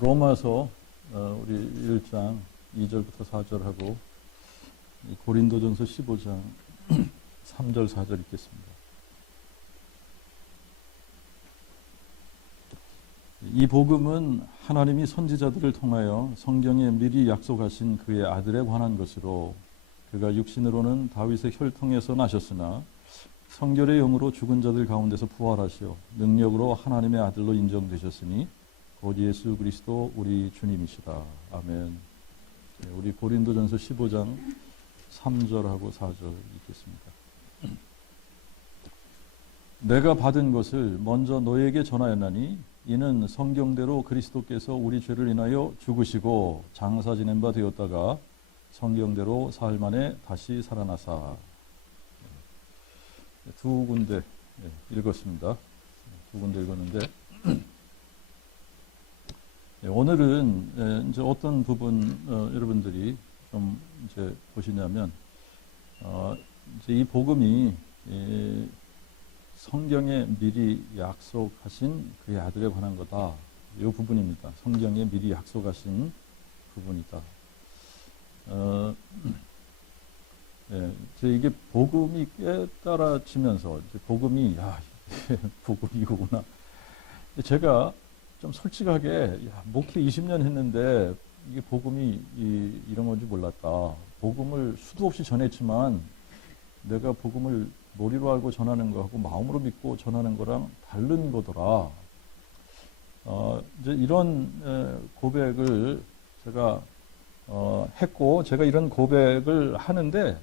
로마서 우리 1장 2절부터 4절하고 고린도전서 15장 3절 4절 읽겠습니다. 이 복음은 하나님이 선지자들을 통하여 성경에 미리 약속하신 그의 아들에 관한 것으로 그가 육신으로는 다윗의 혈통에서 나셨으나 성결의 영으로 죽은 자들 가운데서 부활하시어 능력으로 하나님의 아들로 인정되셨으니 곧 예수 그리스도 우리 주님이시다. 아멘. 우리 고린도전서 15장 3절하고 4절 읽겠습니다. 내가 받은 것을 먼저 너에게 전하였나니 이는 성경대로 그리스도께서 우리 죄를 인하여 죽으시고 장사 지낸 바 되었다가 성경대로 사흘 만에 다시 살아나사. 두 군데 읽었습니다. 두 군데 읽었는데 오늘은 이제 어떤 부분 여러분들이 좀 이제 보시냐면 이제 이 복음이 성경에 미리 약속하신 그의 아들에 관한 거다. 이 부분입니다. 성경에 미리 약속하신 부분이다. 이게 복음이 깨달아지면서 이제 복음이 복음이 이거구나. 제가 좀 솔직하게 목회 20년 했는데 이게 복음이 이런 건지 몰랐다. 복음을 수도 없이 전했지만 내가 복음을 머리로 알고 전하는 거하고 마음으로 믿고 전하는 거랑 다른 거더라. 이제 이런 고백을 제가 했고 제가 이런 고백을 하는데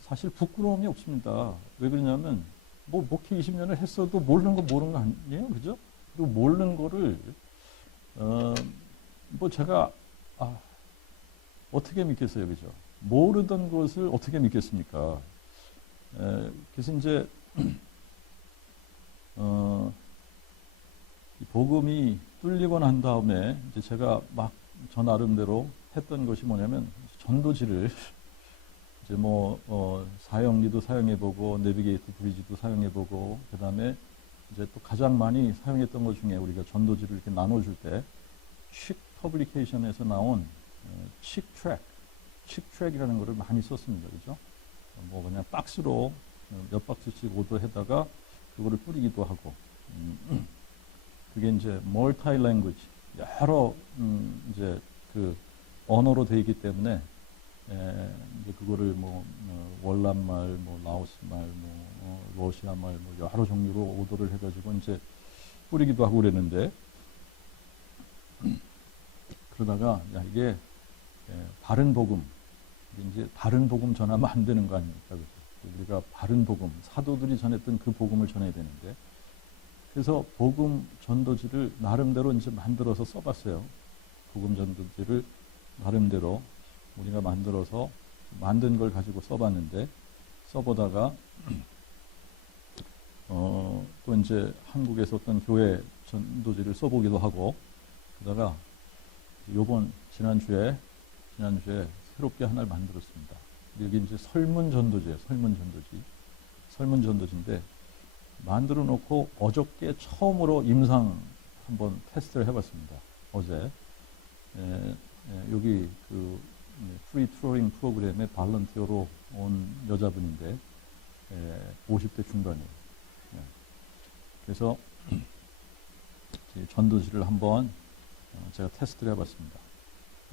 사실 부끄러움이 없습니다. 왜 그러냐면 뭐 목회 20년을 했어도 모르는 거 아니에요, 그죠? 그리고 모르는 거를 뭐 제가 어떻게 믿겠어요, 그죠? 모르던 것을 어떻게 믿겠습니까? 그래서 이제 복음이 뚫리고 난 다음에 이제 제가 막 저 나름대로 했던 것이 뭐냐면 전도지를 이제 사용기도 사용해보고 내비게이터 브리지도 사용해보고 그 다음에 이제 또 가장 많이 사용했던 것 중에 우리가 전도지를 이렇게 나눠줄 때 칙 퍼블리케이션에서 나온 칙트랙이라는 것을 많이 썼습니다. 그죠? 그냥 박스로 몇 박스씩 오더해다가 그거를 뿌리기도 하고 그게 이제 멀티 랭귀지 여러 이제 그 언어로 되어 있기 때문에 이제 그거를 월남말, 라오스말, 러시아말 여러 종류로 오더를 해가지고 이제 뿌리기도 하고 그랬는데 그러다가 이게 바른 복음 이제 바른 복음 전하면 안 되는 거 아닙니까? 우리가 바른 복음 사도들이 전했던 그 복음을 전해야 되는데 그래서 복음 전도지를 나름대로 이제 만들어서 써봤어요. 복음 전도지를 나름대로 우리가 만들어서 만든 걸 가지고 써봤는데 써보다가 또 이제 한국에서 어떤 교회 전도지를 써보기도 하고 그러다가 지난주에 새롭게 하나를 만들었습니다. 여기 이제 설문 전도지예요. 설문 전도지인데 만들어 놓고 어저께 처음으로 임상 한번 테스트를 해봤습니다. 어제 여기 그 프리 투어링 프로그램에 발런티어로 온 여자분인데 50대 중반이에요. 그래서 전도지를 한번 제가 테스트를 해봤습니다.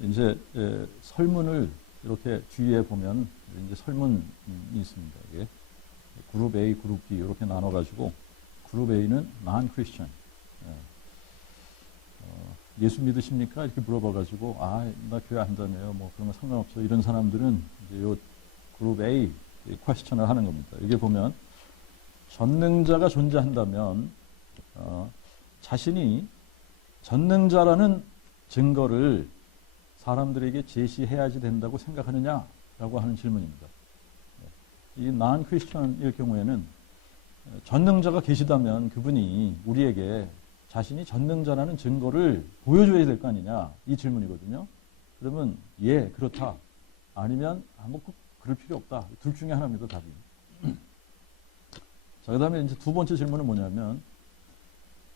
이제 설문을 이렇게 뒤에 보면 이제 설문이 있습니다. 이게 그룹 A, 그룹 B 이렇게 나눠가지고 그룹 A는 non-Christian 예수 믿으십니까? 이렇게 물어봐가지고 나 교회 안 다녀요. 그런 거 상관없어. 이런 사람들은 이제 요 그룹 A 퀘스천을 하는 겁니다. 여기 보면 전능자가 존재한다면 자신이 전능자라는 증거를 사람들에게 제시해야지 된다고 생각하느냐라고 하는 질문입니다. 이 non-Christian일 경우에는 전능자가 계시다면 그분이 우리에게 자신이 전능자라는 증거를 보여줘야 될 거 아니냐 이 질문이거든요. 그러면 그렇다. 아니면 꼭 그럴 필요 없다. 둘 중에 하나입니다. 답이. 자, 그 다음에 이제 두 번째 질문은 뭐냐면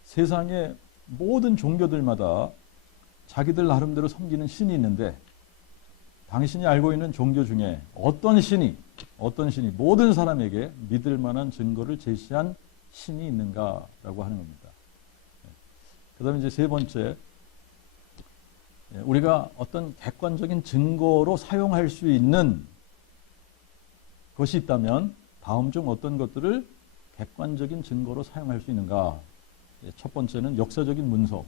세상의 모든 종교들마다 자기들 나름대로 섬기는 신이 있는데 당신이 알고 있는 종교 중에 어떤 신이 모든 사람에게 믿을 만한 증거를 제시한 신이 있는가라고 하는 겁니다. 그 다음에 이제 세 번째, 우리가 어떤 객관적인 증거로 사용할 수 있는 것이 있다면 다음 중 어떤 것들을 객관적인 증거로 사용할 수 있는가? 첫 번째는 역사적인 문서,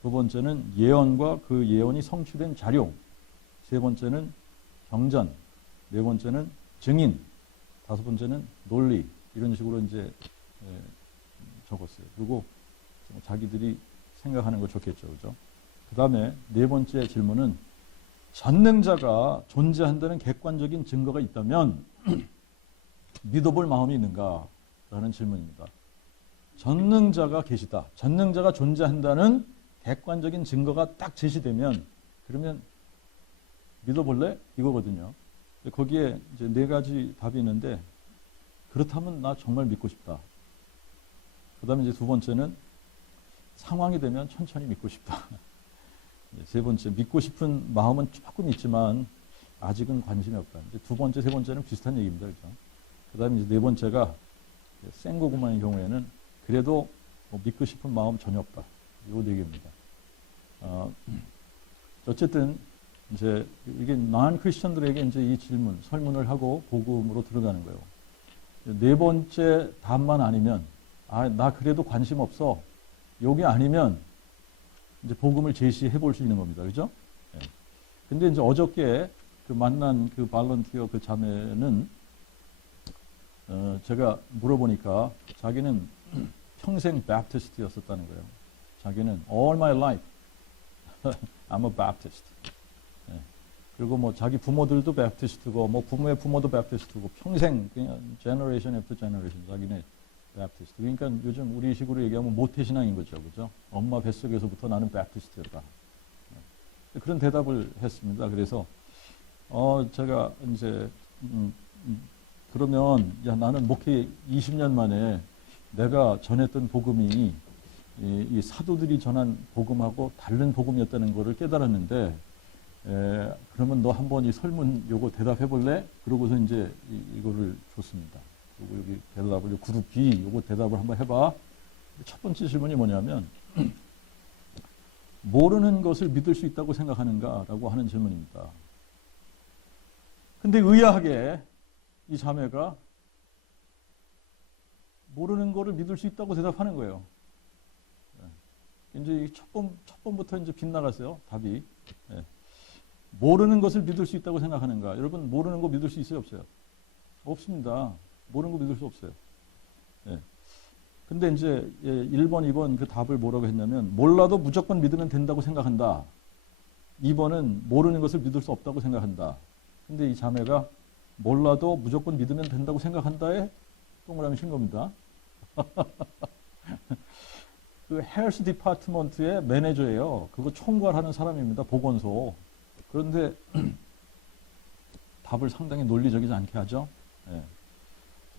두 번째는 예언과 그 예언이 성취된 자료, 세 번째는 경전, 네 번째는 증인, 다섯 번째는 논리, 이런 식으로 이제 적었어요. 그리고 자기들이 생각하는 거 좋겠죠. 그죠? 그 다음에 네 번째 질문은 전능자가 존재한다는 객관적인 증거가 있다면 믿어볼 마음이 있는가라는 질문입니다. 전능자가 계시다. 전능자가 존재한다는 객관적인 증거가 딱 제시되면 그러면 믿어볼래? 이거거든요. 거기에 이제 네 가지 답이 있는데 그렇다면 나 정말 믿고 싶다. 그 다음에 이제 두 번째는 상황이 되면 천천히 믿고 싶다. 세 번째, 믿고 싶은 마음은 조금 있지만 아직은 관심이 없다. 이제 두 번째, 세 번째는 비슷한 얘기입니다. 그렇죠? 그 다음에 이제 네 번째가 생고구마의 경우에는 그래도 뭐 믿고 싶은 마음 전혀 없다. 요 네 개입니다. 어쨌든 이제 이게 non 크리스천들에게 이제 이 질문, 설문을 하고 복음으로 들어가는 거예요. 네 번째 답만 아니면 나 그래도 관심 없어. 요게 아니면 이제 복음을 제시해 볼 수 있는 겁니다. 그죠? 예. 근데 이제 어저께 그 만난 그 발런티어 그 자매는 제가 물어보니까 자기는 평생 바프티스트였었다는 거예요. 자기는 all my life I'm a Baptist. 예. 그리고 뭐 자기 부모들도 바프티스트고 뭐 부모의 부모도 바프티스트고 평생 그냥 generation after generation 자기네 바프티스트. 그러니까 요즘 우리 식으로 얘기하면 모태신앙인 거죠. 그죠? 엄마 뱃속에서부터 나는 바프티스트다. 예. 그런 대답을 했습니다. 그래서 제가 이제 그러면 야 나는 목회 20년 만에 내가 전했던 복음이 이 사도들이 전한 복음하고 다른 복음이었다는 것을 깨달았는데 그러면 너 한번 이 설문 요거 대답해 볼래? 그러고서 이제 이거를 줬습니다. 그리고 여기 대답을 그룹 B 요거 대답을 한번 해봐. 첫 번째 질문이 뭐냐면 모르는 것을 믿을 수 있다고 생각하는가라고 하는 질문입니다. 근데 의아하게 이 자매가 모르는 거를 믿을 수 있다고 대답하는 거예요. 이제 첫 번부터 이제 빗나갔어요. 답이. 예. 모르는 것을 믿을 수 있다고 생각하는가? 여러분, 모르는 거 믿을 수 있어요? 없어요? 없습니다. 모르는 거 믿을 수 없어요. 예. 근데 이제 1번, 2번 그 답을 뭐라고 했냐면, 몰라도 무조건 믿으면 된다고 생각한다. 2번은 모르는 것을 믿을 수 없다고 생각한다. 근데 이 자매가 몰라도 무조건 믿으면 된다고 생각한다에 동그라미 친 겁니다. 그 헬스 디파트먼트의 매니저예요. 그거 총괄하는 사람입니다. 보건소. 그런데 답을 상당히 논리적이지 않게 하죠. 예.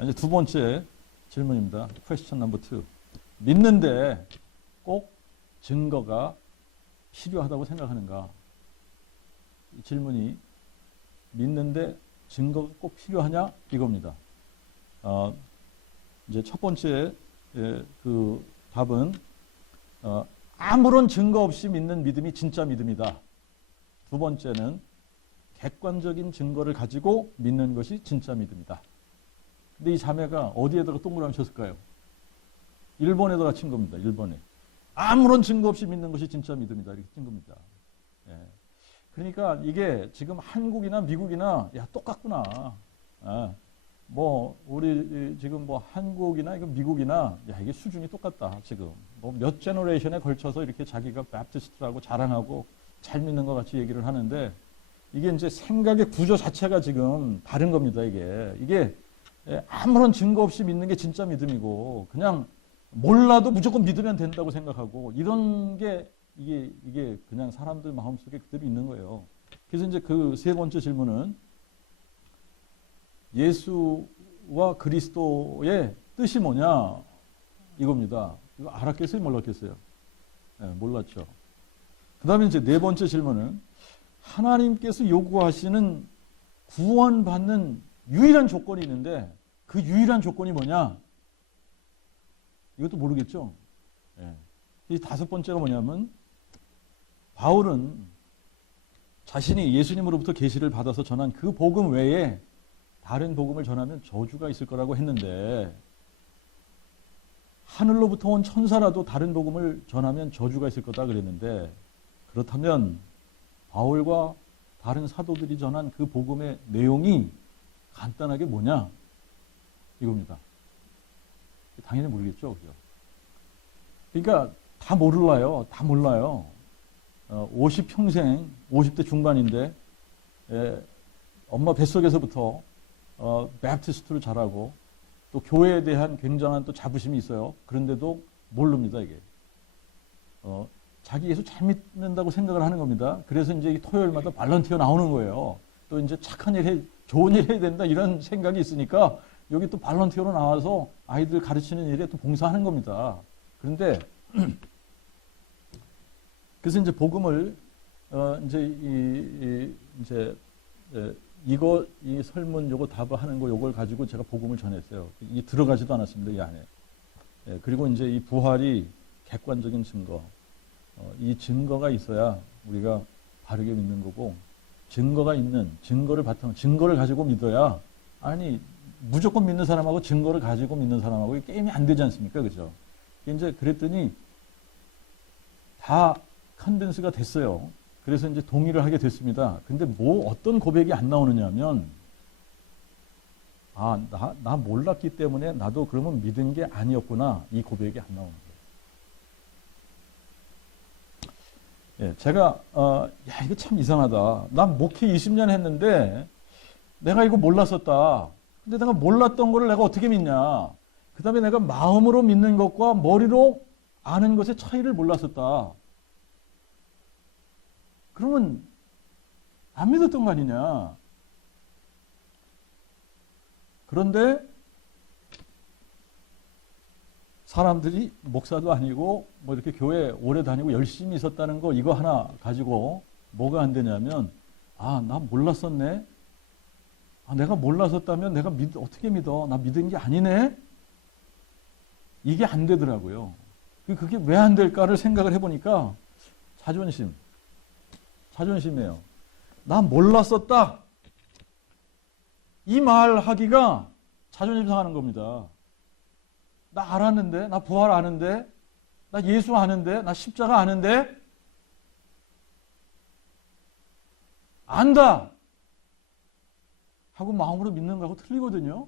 이제 두 번째 질문입니다. Question number 2. 믿는데 꼭 증거가 필요하다고 생각하는가? 이 질문이 믿는데 증거가 꼭 필요하냐? 이겁니다. 이제 첫 번째 그 답은 아무런 증거 없이 믿는 믿음이 진짜 믿음이다. 두 번째는 객관적인 증거를 가지고 믿는 것이 진짜 믿음이다. 근데 이 자매가 어디에다가 동그라미 쳤을까요? 1번에다가 친 겁니다. 1번에. 아무런 증거 없이 믿는 것이 진짜 믿음이다. 이렇게 친 겁니다. 예. 그러니까 이게 지금 한국이나 미국이나 야 똑같구나. 뭐 우리 지금 뭐 한국이나 이거 미국이나 야 이게 수준이 똑같다. 지금 뭐 몇 제너레이션에 걸쳐서 이렇게 자기가 바프티스트라고 자랑하고 잘 믿는 것 같이 얘기를 하는데 이게 이제 생각의 구조 자체가 지금 다른 겁니다. 이게 아무런 증거 없이 믿는 게 진짜 믿음이고 그냥 몰라도 무조건 믿으면 된다고 생각하고 이런 게 이게 그냥 사람들 마음속에 그대로 있는 거예요. 그래서 이제 그 세 번째 질문은 예수와 그리스도의 뜻이 뭐냐 이겁니다. 이거 알았겠어요? 몰랐겠어요? 네, 몰랐죠. 그 다음에 이제 네 번째 질문은 하나님께서 요구하시는 구원받는 유일한 조건이 있는데 그 유일한 조건이 뭐냐? 이것도 모르겠죠? 예. 이 다섯 번째가 뭐냐면 바울은 자신이 예수님으로부터 계시를 받아서 전한 그 복음 외에 다른 복음을 전하면 저주가 있을 거라고 했는데 하늘로부터 온 천사라도 다른 복음을 전하면 저주가 있을 거다 그랬는데 그렇다면 바울과 다른 사도들이 전한 그 복음의 내용이 간단하게 뭐냐? 이겁니다. 당연히 모르겠죠. 그죠? 그러니까 다 몰라요. 다 몰라요. 50평생, 50대 중반인데 엄마 뱃속에서부터 베프티스트를 잘하고 또 교회에 대한 굉장한 또 자부심이 있어요. 그런데도 모릅니다, 이게. 자기 예수 잘 믿는다고 생각을 하는 겁니다. 그래서 이제 토요일마다 발런티어 나오는 거예요. 또 이제 착한 일 좋은 일 해야 된다 이런 생각이 있으니까 여기 또 발런티어로 나와서 아이들 가르치는 일에 또 봉사하는 겁니다. 그런데 그래서 이제 복음을 이 설문 요거 답하는 거 요걸 가지고 제가 복음을 전했어요. 이 들어가지도 않았습니다, 이 안에. 그리고 이제 이 부활이 객관적인 증거. 이 증거가 있어야 우리가 바르게 믿는 거고, 증거가 있는, 증거를 가지고 믿어야, 아니, 무조건 믿는 사람하고 증거를 가지고 믿는 사람하고 게임이 안 되지 않습니까? 그죠? 이제 그랬더니 다 컨벤스가 됐어요. 그래서 이제 동의를 하게 됐습니다. 근데 어떤 고백이 안 나오느냐 하면, 나 몰랐기 때문에 나도 그러면 믿은 게 아니었구나. 이 고백이 안 나오는 거예요. 예, 제가, 이거 참 이상하다. 난 목회 20년 했는데, 내가 이거 몰랐었다. 근데 내가 몰랐던 거를 내가 어떻게 믿냐. 그 다음에 내가 마음으로 믿는 것과 머리로 아는 것의 차이를 몰랐었다. 그러면, 안 믿었던 거 아니냐. 그런데, 사람들이 목사도 아니고 뭐 이렇게 교회 오래 다니고 열심히 있었다는 거 이거 하나 가지고 뭐가 안 되냐면 나 몰랐었네. 내가 몰랐었다면 내가 어떻게 믿어? 나 믿은 게 아니네. 이게 안 되더라고요. 그게 왜 안 될까를 생각을 해보니까 자존심이에요. 나 몰랐었다. 이 말 하기가 자존심 상하는 겁니다. 나 알았는데, 나 부활 아는데, 나 예수 아는데, 나 십자가 아는데, 안다! 하고 마음으로 믿는 거하고 틀리거든요.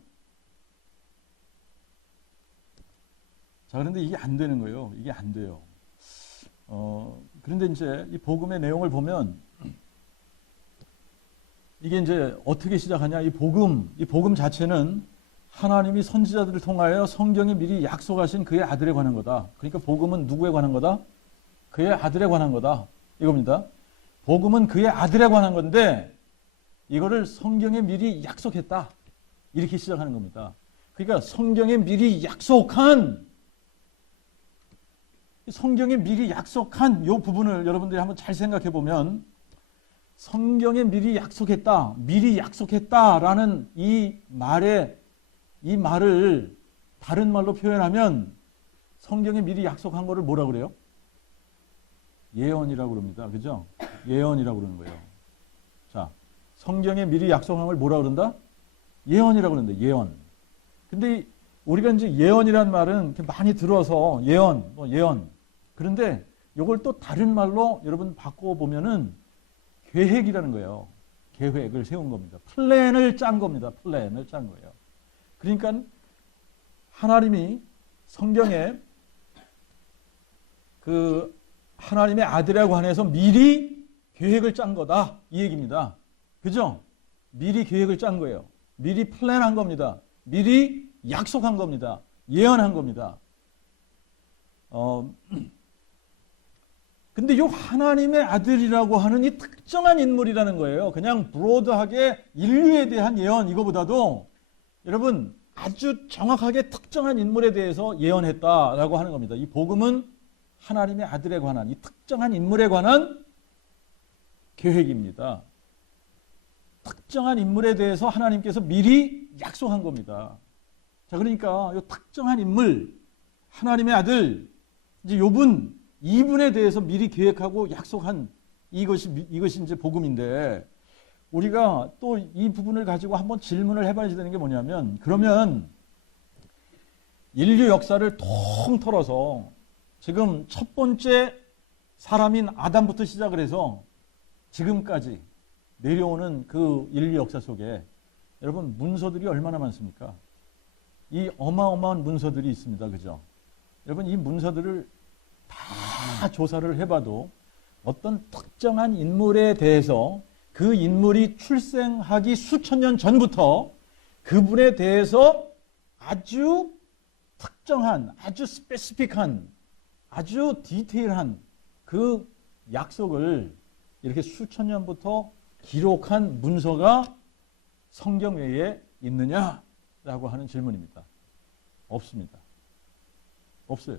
자, 그런데 이게 안 되는 거예요. 이게 안 돼요. 그런데 이제 이 복음의 내용을 보면, 이게 이제 어떻게 시작하냐, 이 복음 자체는 하나님이 선지자들을 통하여 성경에 미리 약속하신 그의 아들에 관한 거다. 그러니까 복음은 누구에 관한 거다? 그의 아들에 관한 거다. 이겁니다. 복음은 그의 아들에 관한 건데 이거를 성경에 미리 약속했다. 이렇게 시작하는 겁니다. 그러니까 성경에 미리 약속한 이 부분을 여러분들이 한번 잘 생각해 보면 성경에 미리 약속했다라는 이 말을 다른 말로 표현하면 성경에 미리 약속한 거를 뭐라 그래요? 예언이라고 그럽니다. 그죠? 예언이라고 그러는 거예요. 자, 성경에 미리 약속한 걸 뭐라 그런다? 예언이라고 그러는데 예언. 근데 우리가 이제 예언이란 말은 이렇게 많이 들어서 예언. 그런데 이걸 또 다른 말로 여러분 바꿔보면은 계획이라는 거예요. 계획을 세운 겁니다. 플랜을 짠 겁니다. 플랜을 짠 거예요. 그러니까 하나님이 성경에 그 하나님의 아들에 관해서 미리 계획을 짠 거다. 이 얘기입니다. 그죠? 미리 계획을 짠 거예요. 미리 플랜한 겁니다. 미리 약속한 겁니다. 예언한 겁니다. 근데 이 하나님의 아들이라고 하는 이 특정한 인물이라는 거예요. 그냥 브로드하게 인류에 대한 예언 이거보다도 여러분 아주 정확하게 특정한 인물에 대해서 예언했다라고 하는 겁니다. 이 복음은 하나님의 아들에 관한 이 특정한 인물에 관한 계획입니다. 특정한 인물에 대해서 하나님께서 미리 약속한 겁니다. 자, 그러니까 이 특정한 인물, 하나님의 아들, 이제 요분, 이분에 대해서 미리 계획하고 약속한 이것이 이제 복음인데, 우리가 또 이 부분을 가지고 한번 질문을 해봐야 되는 게 뭐냐면, 그러면 인류 역사를 통틀어서 지금 첫 번째 사람인 아담부터 시작을 해서 지금까지 내려오는 그 인류 역사 속에 여러분 문서들이 얼마나 많습니까? 이 어마어마한 문서들이 있습니다. 그죠? 여러분 이 문서들을 다 조사를 해봐도 어떤 특정한 인물에 대해서 그 인물이 출생하기 수천 년 전부터 그분에 대해서 아주 특정한, 아주 스페시픽한, 아주 디테일한 그 약속을 이렇게 수천 년부터 기록한 문서가 성경 외에 있느냐라고 하는 질문입니다. 없습니다. 없어요.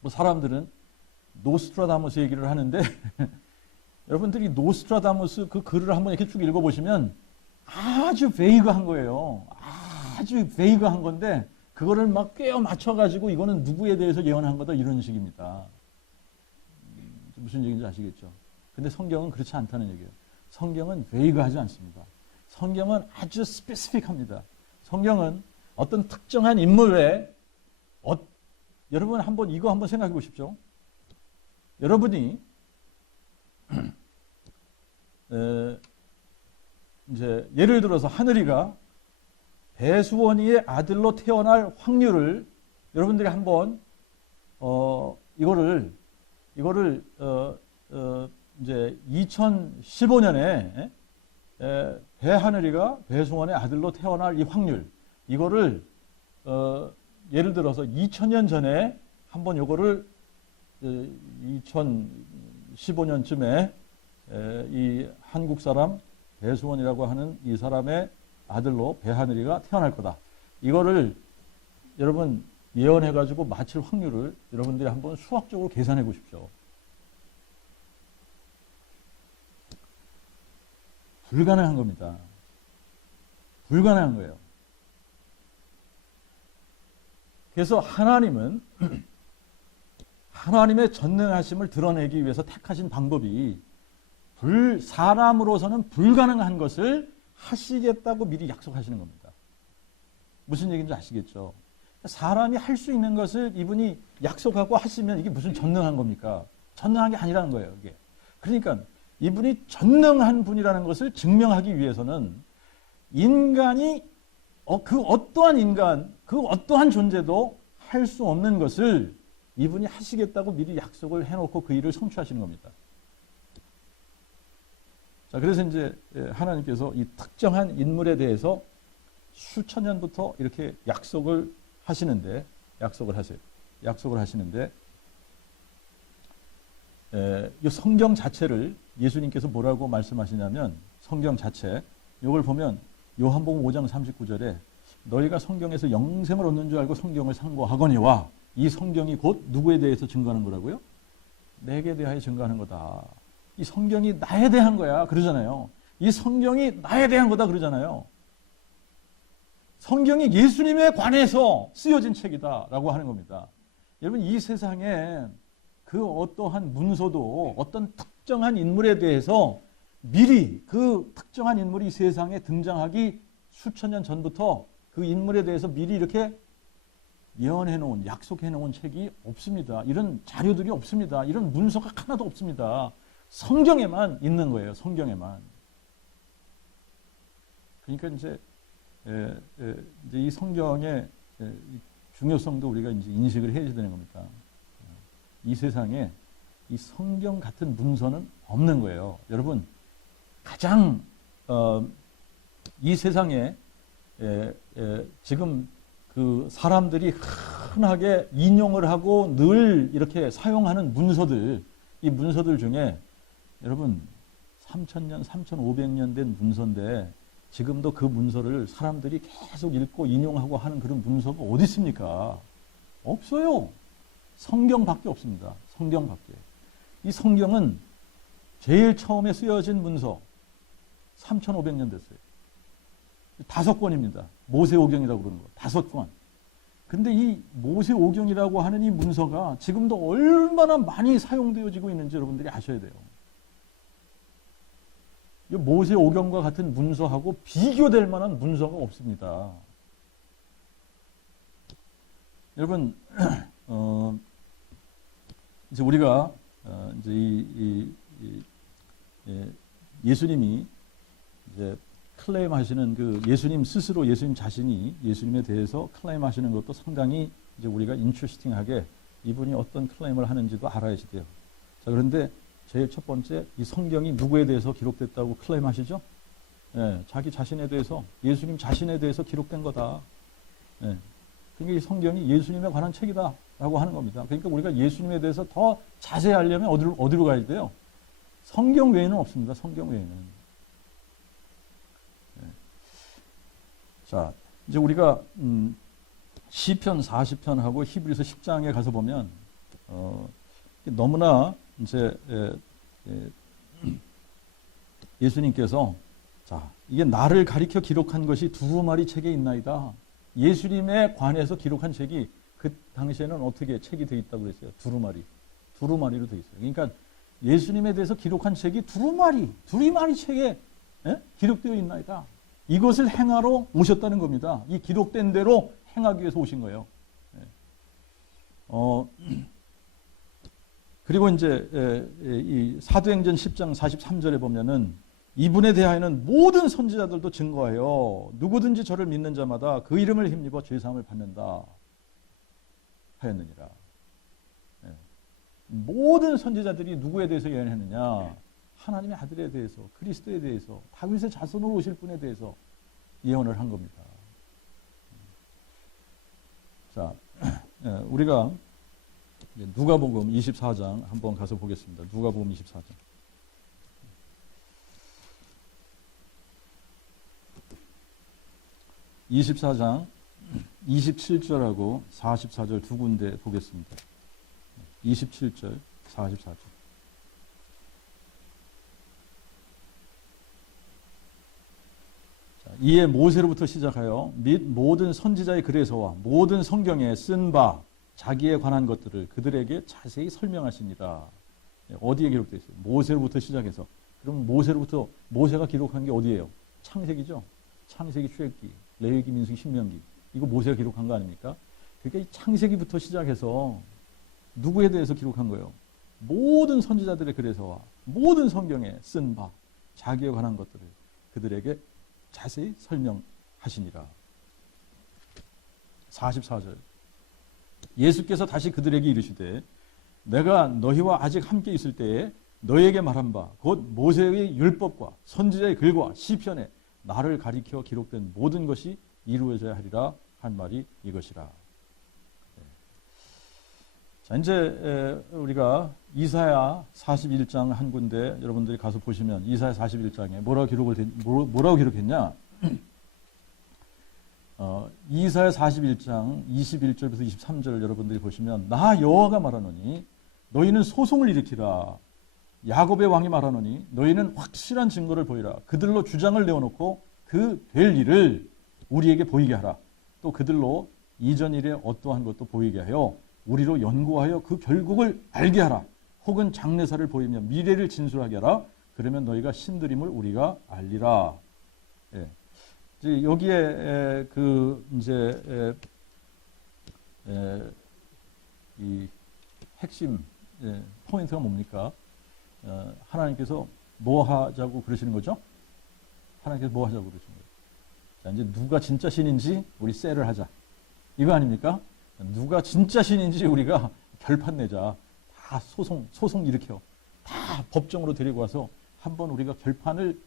뭐 사람들은 노스트라다무스 얘기를 하는데 여러분들이 노스트라다무스 그 글을 한번 이렇게 쭉 읽어보시면 아주 베이그한 거예요. 아주 베이그한 건데 그거를 막 꿰어 맞춰가지고 이거는 누구에 대해서 예언한 거다 이런 식입니다. 무슨 얘기인지 아시겠죠? 근데 성경은 그렇지 않다는 얘기예요. 성경은 베이그하지 않습니다. 성경은 아주 스페시픽합니다. 성경은 어떤 특정한 인물에 여러분 한번 이거 한번 생각해 보십시오. 여러분이 이제 예를 들어서 하늘이가 배수원이의 아들로 태어날 확률을 여러분들이 한번 이거를 이제 2015년에 배하늘이가 배수원의 아들로 태어날 이 확률 이거를 예를 들어서 2000년 전에 한번 요거를 2015년쯤에 이 한국 사람 배수원이라고 하는 이 사람의 아들로 배하늘이가 태어날 거다. 이거를 여러분 예언해가지고 맞힐 확률을 여러분들이 한번 수학적으로 계산해 보십시오. 불가능한 겁니다. 불가능한 거예요. 그래서 하나님은 하나님의 전능하심을 드러내기 위해서 택하신 방법이 사람으로서는 불가능한 것을 하시겠다고 미리 약속하시는 겁니다. 무슨 얘기인지 아시겠죠? 사람이 할 수 있는 것을 이분이 약속하고 하시면 이게 무슨 전능한 겁니까? 전능한 게 아니라는 거예요, 이게. 그러니까 이분이 전능한 분이라는 것을 증명하기 위해서는 인간이 그 어떠한 인간, 그 어떠한 존재도 할 수 없는 것을 이분이 하시겠다고 미리 약속을 해놓고 그 일을 성취하시는 겁니다. 자, 그래서 이제 하나님께서 이 특정한 인물에 대해서 수천 년부터 이렇게 약속을 하시는데, 이 성경 자체를 예수님께서 뭐라고 말씀하시냐면, 성경 자체, 이걸 보면 요한복음 5장 39절에 너희가 성경에서 영생을 얻는 줄 알고 성경을 상고하거니와, 이 성경이 곧 누구에 대해서 증거하는 거라고요? 내게 대하여 증거하는 거다. 이 성경이 나에 대한 거야. 그러잖아요. 이 성경이 나에 대한 거다. 그러잖아요. 성경이 예수님에 관해서 쓰여진 책이다. 라고 하는 겁니다. 여러분, 이 세상에 그 어떠한 문서도 어떤 특정한 인물에 대해서 미리 그 특정한 인물이 세상에 등장하기 수천 년 전부터 그 인물에 대해서 미리 이렇게 예언해놓은, 약속해놓은 책이 없습니다. 이런 자료들이 없습니다. 이런 문서가 하나도 없습니다. 성경에만 있는 거예요. 성경에만. 그러니까 이제 이 성경의 중요성도 우리가 이제 인식을 해야 되는 겁니다. 이 세상에 이 성경 같은 문서는 없는 거예요. 여러분, 가장 이 세상에 지금 그 사람들이 흔하게 인용을 하고 늘 이렇게 사용하는 문서들, 이 문서들 중에 여러분 3000년, 3500년 된 문서인데 지금도 그 문서를 사람들이 계속 읽고 인용하고 하는 그런 문서가 어디 있습니까? 없어요. 성경밖에 없습니다. 성경밖에. 이 성경은 제일 처음에 쓰여진 문서 3,500년 됐어요. 5권입니다. 모세오경이라고 그러는 거. 5권. 근데 이 모세오경이라고 하는 이 문서가 지금도 얼마나 많이 사용되어지고 있는지 여러분들이 아셔야 돼요. 이 모세오경과 같은 문서하고 비교될 만한 문서가 없습니다. 여러분, 이제 우리가 이제 예수님이 이제 클레임하시는 그 예수님 스스로 예수님 자신이 예수님에 대해서 클레임하시는 것도 상당히 이제 우리가 인트레스팅하게 이분이 어떤 클레임을 하는지도 알아야지 돼요. 자, 그런데 제일 첫 번째 이 성경이 누구에 대해서 기록됐다고 클레임하시죠? 예, 자기 자신에 대해서 예수님 자신에 대해서 기록된 거다. 예, 그러니까 이 성경이 예수님에 관한 책이다라고 하는 겁니다. 그러니까 우리가 예수님에 대해서 더 자세히 알려면 어디로 가야 돼요? 성경 외에는 없습니다. 성경 외에는. 자, 이제 우리가 시편 40편하고 히브리서 10장에 가서 보면 너무나 이제 예수님께서 자, 이게 나를 가리켜 기록한 것이 두루마리 책에 있나이다. 예수님에 관해서 기록한 책이 그 당시에는 어떻게 책이 되어 있다고 그랬어요? 두루마리로 되어 있어요. 그러니까 예수님에 대해서 기록한 책이 두루마리 책에 기록되어 있나이다. 이것을 행하러 오셨다는 겁니다. 이 기록된 대로 행하기 위해서 오신 거예요. 그리고 이제 이 사도행전 10장 43절에 보면은 이분에 대하여는 모든 선지자들도 증거하여 누구든지 저를 믿는 자마다 그 이름을 힘입어 죄사함을 받는다 하였느니라. 모든 선지자들이 누구에 대해서 예언했느냐? 하나님의 아들에 대해서, 그리스도에 대해서, 다윗의 자손으로 오실 분에 대해서 예언을 한 겁니다. 자, 우리가 누가복음 24장 한번 가서 보겠습니다. 누가복음 24장. 24장 27절하고 44절 두 군데 보겠습니다. 27절, 44절. 이에 모세로부터 시작하여 및 모든 선지자의 글에서와 모든 성경에 쓴 바 자기에 관한 것들을 그들에게 자세히 설명하시니라. 어디에 기록되어 있어요? 모세로부터 시작해서. 그럼 모세가 기록한 게 어디예요? 창세기죠. 창세기, 출애굽기, 레위기, 민수기, 신명기. 이거 모세가 기록한 거 아닙니까? 그러니까 이 창세기부터 시작해서 누구에 대해서 기록한 거예요? 모든 선지자들의 글에서와 모든 성경에 쓴 바 자기에 관한 것들을 그들에게 자세히 설명하시니라. 44절. 예수께서 다시 그들에게 이르시되 내가 너희와 아직 함께 있을 때에 너희에게 말한 바 곧 모세의 율법과 선지자의 글과 시편에 나를 가리켜 기록된 모든 것이 이루어져야 하리라 한 말이 이것이라. 자, 이제 우리가 이사야 41장 한 군데 여러분들이 가서 보시면 이사야 41장에 뭐라고 기록했냐? 이사야 41장 21절부터 23절을 여러분들이 보시면 나 여호와가 말하노니 너희는 소송을 일으키라. 야곱의 왕이 말하노니 너희는 확실한 증거를 보이라. 그들로 주장을 내어놓고 그 될 일을 우리에게 보이게 하라. 또 그들로 이전 일에 어떠한 것도 보이게 하여 우리로 연구하여 그 결국을 알게 하라. 혹은 장래사를 보이며 미래를 진술하게 하라. 그러면 너희가 신들임을 우리가 알리라. 예. 이제 여기에 이 핵심 포인트가 뭡니까? 하나님께서 뭐 하자고 그러시는 거죠? 하나님께서 뭐 하자고 그러시는 거예요? 자, 이제 누가 진짜 신인지 우리 셀을 하자. 이거 아닙니까? 누가 진짜 신인지 우리가 결판 내자. 다 소송 일으켜. 다 법정으로 데리고 와서 한번 우리가 결판을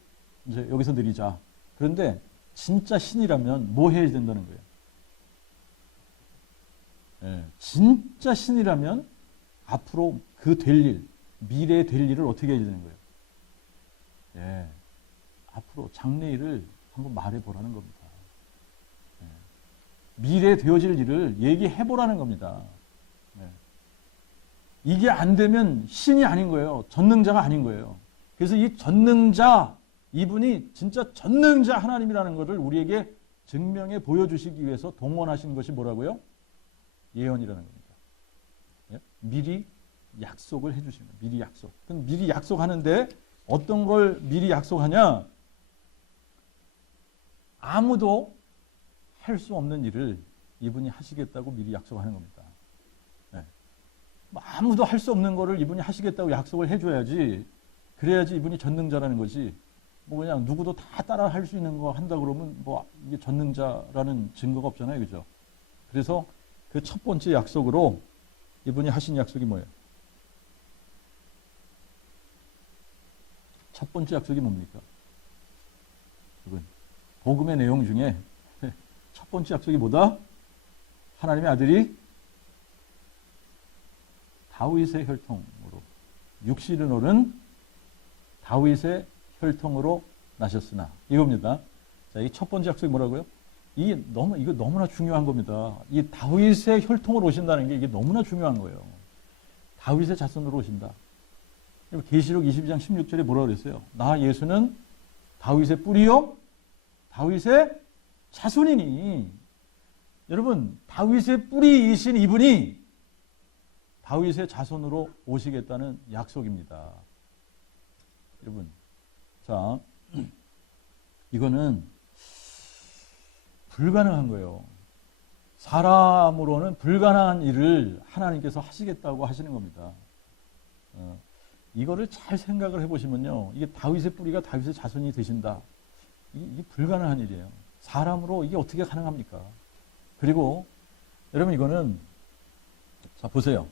이제 여기서 내리자. 그런데 진짜 신이라면 뭐 해야 된다는 거예요? 예, 진짜 신이라면 앞으로 그 될 일, 미래에 될 일을 어떻게 해야 되는 거예요? 예, 앞으로 장래일을 한번 말해보라는 겁니다. 예, 미래에 되어질 일을 얘기해보라는 겁니다. 예, 이게 안 되면 신이 아닌 거예요. 전능자가 아닌 거예요. 그래서 이 전능자, 이분이 진짜 전능자 하나님이라는 것을 우리에게 증명해 보여주시기 위해서 동원하신 것이 뭐라고요? 예언이라는 겁니다. 예? 미리 약속을 해주시는 거예요. 미리 약속. 그럼 미리 약속하는데 어떤 걸 미리 약속하냐? 아무도 할 수 없는 일을 이분이 하시겠다고 미리 약속하는 겁니다. 네. 아무도 할 수 없는 거를 이분이 하시겠다고 약속을 해줘야지. 그래야지 이분이 전능자라는 거지. 뭐 그냥 누구도 다 따라 할 수 있는 거 한다 그러면 뭐 이게 전능자라는 증거가 없잖아요. 그죠? 그래서 그 첫 번째 약속으로 이분이 하신 약속이 뭐예요? 첫 번째 약속이 뭡니까? 이건 복음의 내용 중에 첫 번째 약속이 뭐다? 하나님의 아들이 다윗의 혈통으로 육신을 오른 다윗의 혈통으로 나셨으나 이겁니다. 자, 이 첫 번째 약속이 뭐라고요? 이거 너무나 중요한 겁니다. 이 다윗의 혈통으로 오신다는 게 이게 너무나 중요한 거예요. 다윗의 자손으로 오신다. 계시록 22장 16절에 뭐라고 그랬어요? 나 예수는 다윗의 뿌리요 다윗의 자손이니. 여러분, 다윗의 뿌리이신 이분이 다윗의 자손으로 오시겠다는 약속입니다. 여러분, 자, 이거는 불가능한 거예요. 사람으로는 불가능한 일을 하나님께서 하시겠다고 하시는 겁니다. 이거를 잘 생각을 해보시면요. 이게 다윗의 뿌리가 다윗의 자손이 되신다. 이게 불가능한 일이에요. 사람으로 이게 어떻게 가능합니까? 그리고 여러분 이거는 자 보세요.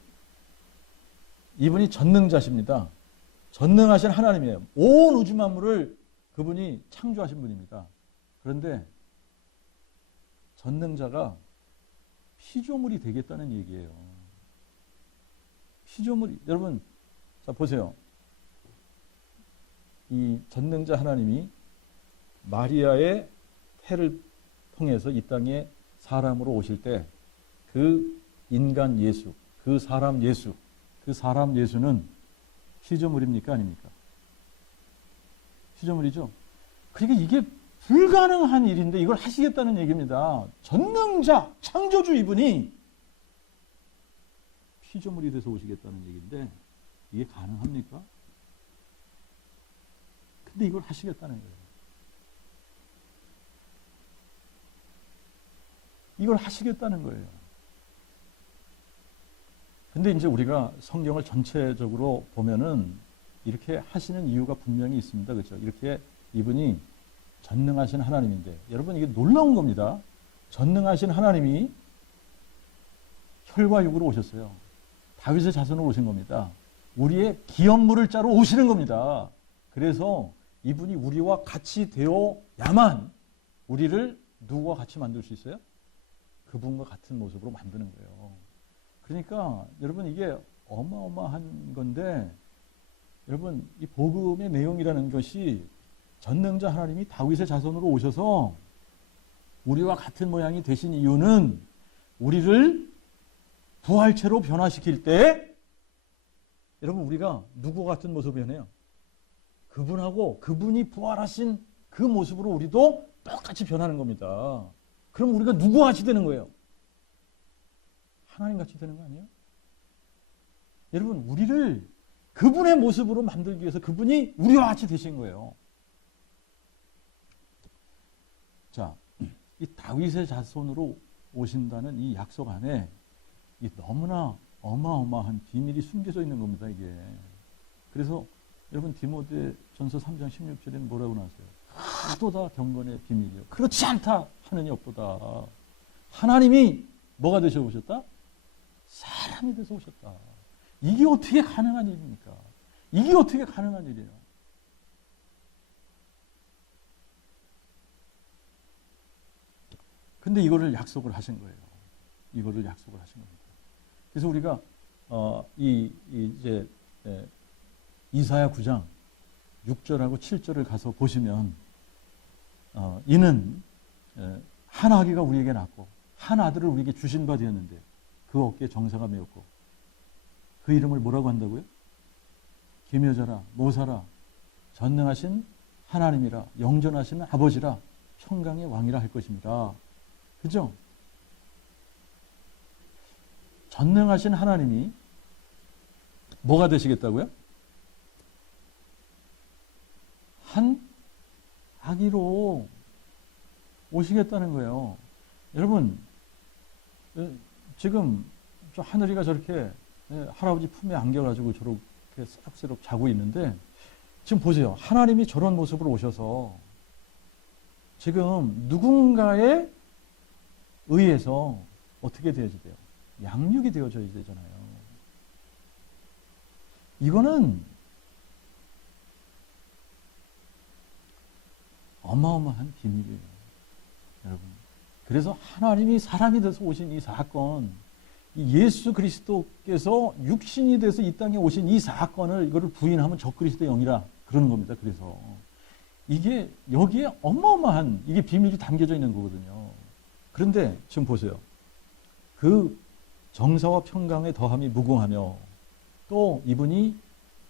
이분이 전능자십니다. 전능하신 하나님이에요. 온 우주 만물을 그분이 창조하신 분입니다. 그런데 전능자가 피조물이 되겠다는 얘기예요. 피조물이 여러분 자 보세요. 이 전능자 하나님이 마리아의 태를 통해서 이 땅에 사람으로 오실 때 그 인간 예수, 그 사람 예수는 피조물입니까? 아닙니까? 피조물이죠. 그러니까 이게 불가능한 일인데 이걸 하시겠다는 얘기입니다. 전능자, 창조주 이분이 피조물이 돼서 오시겠다는 얘기인데 이게 가능합니까? 근데 이걸 하시겠다는 거예요. 이걸 하시겠다는 거예요. 근데 이제 우리가 성경을 전체적으로 보면은 이렇게 하시는 이유가 분명히 있습니다. 그렇죠? 이렇게 이분이 전능하신 하나님인데 여러분 이게 놀라운 겁니다. 전능하신 하나님이 혈과 육으로 오셨어요. 다윗의 자손으로 오신 겁니다. 우리의 기업물을 짜러 오시는 겁니다. 그래서 이분이 우리와 같이 되어야만 우리를 누구와 같이 만들 수 있어요? 그분과 같은 모습으로 만드는 거예요. 그러니까 여러분 이게 어마어마한 건데 여러분 이 복음의 내용이라는 것이 전능자 하나님이 다윗의 자손으로 오셔서 우리와 같은 모양이 되신 이유는 우리를 부활체로 변화시킬 때 여러분 우리가 누구 같은 모습을 변해요? 그분하고 그분이 부활하신 그 모습으로 우리도 똑같이 변하는 겁니다. 그럼 우리가 누구 같이 되는 거예요? 하나님 같이 되는 거 아니에요? 여러분 우리를 그분의 모습으로 만들기 위해서 그분이 우리와 같이 되신 거예요. 자, 이 다윗의 자손으로 오신다는 이 약속 안에 이 너무나 어마어마한 비밀이 숨겨져 있는 겁니다. 이게. 그래서 여러분 디모데전서 3장 16절에는 뭐라고 나왔어요? 하도다 경건의 비밀이요. 그렇지 않다 하느니 없도다. 하나님이 뭐가 되셔 오셨다? 사람이 돼서 오셨다. 이게 어떻게 가능한 일입니까? 이게 어떻게 가능한 일이에요? 근데 이거를 약속을 하신 거예요. 이거를 약속을 하신 겁니다. 그래서 우리가 이제 이사야 9장 6절하고 7절을 가서 보시면 이는 한 아기가 우리에게 낳고 한 아들을 우리에게 주신 바 되었는데 그 어깨에 정사가 메었고 그 이름을 뭐라고 한다고요? 기묘자라, 모사라, 전능하신 하나님이라, 영존하시는 아버지라, 평강의 왕이라 할 것입니다. 그죠? 전능하신 하나님이 뭐가 되시겠다고요? 한 아기로 오시겠다는 거예요. 여러분, 지금 저 하늘이가 저렇게 할아버지 품에 안겨가지고 저렇게 새록새록 자고 있는데, 지금 보세요. 하나님이 저런 모습으로 오셔서 지금 누군가에 의해서 어떻게 되어져야 돼요? 양육이 되어져야 되잖아요. 이거는 어마어마한 비밀이에요, 여러분. 그래서 하나님이 사람이 돼서 오신 이 사건, 이 예수 그리스도께서 육신이 돼서 이 땅에 오신 이 사건을 이거를 부인하면 적그리스도의 영이라 그러는 겁니다. 그래서 이게 여기에 어마어마한 이게 비밀이 담겨져 있는 거거든요. 그런데 지금 보세요. 그 정사와 평강의 더함이 무궁하며 또 이분이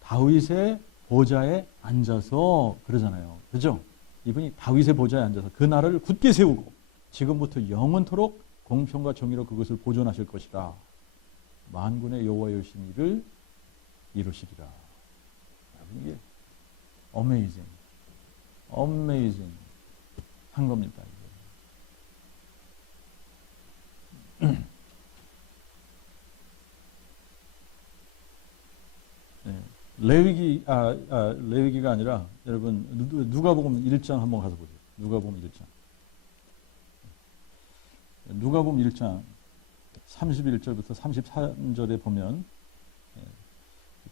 다윗의 보좌에 앉아서 그러잖아요. 그죠? 이분이 다윗의 보좌에 앉아서 그 나라를 굳게 세우고 지금부터 영원토록 공평과 정의로 그것을 보존하실 것이라. 만군의 여호와의 열심히를 이루시리라. 이게 어메이징 한 겁니다. 네. 레위기가 아니라 여러분 누가복음 1장 한번 가서 보세요. 누가복음 1장. 누가복음 1장 31절부터 33절에 보면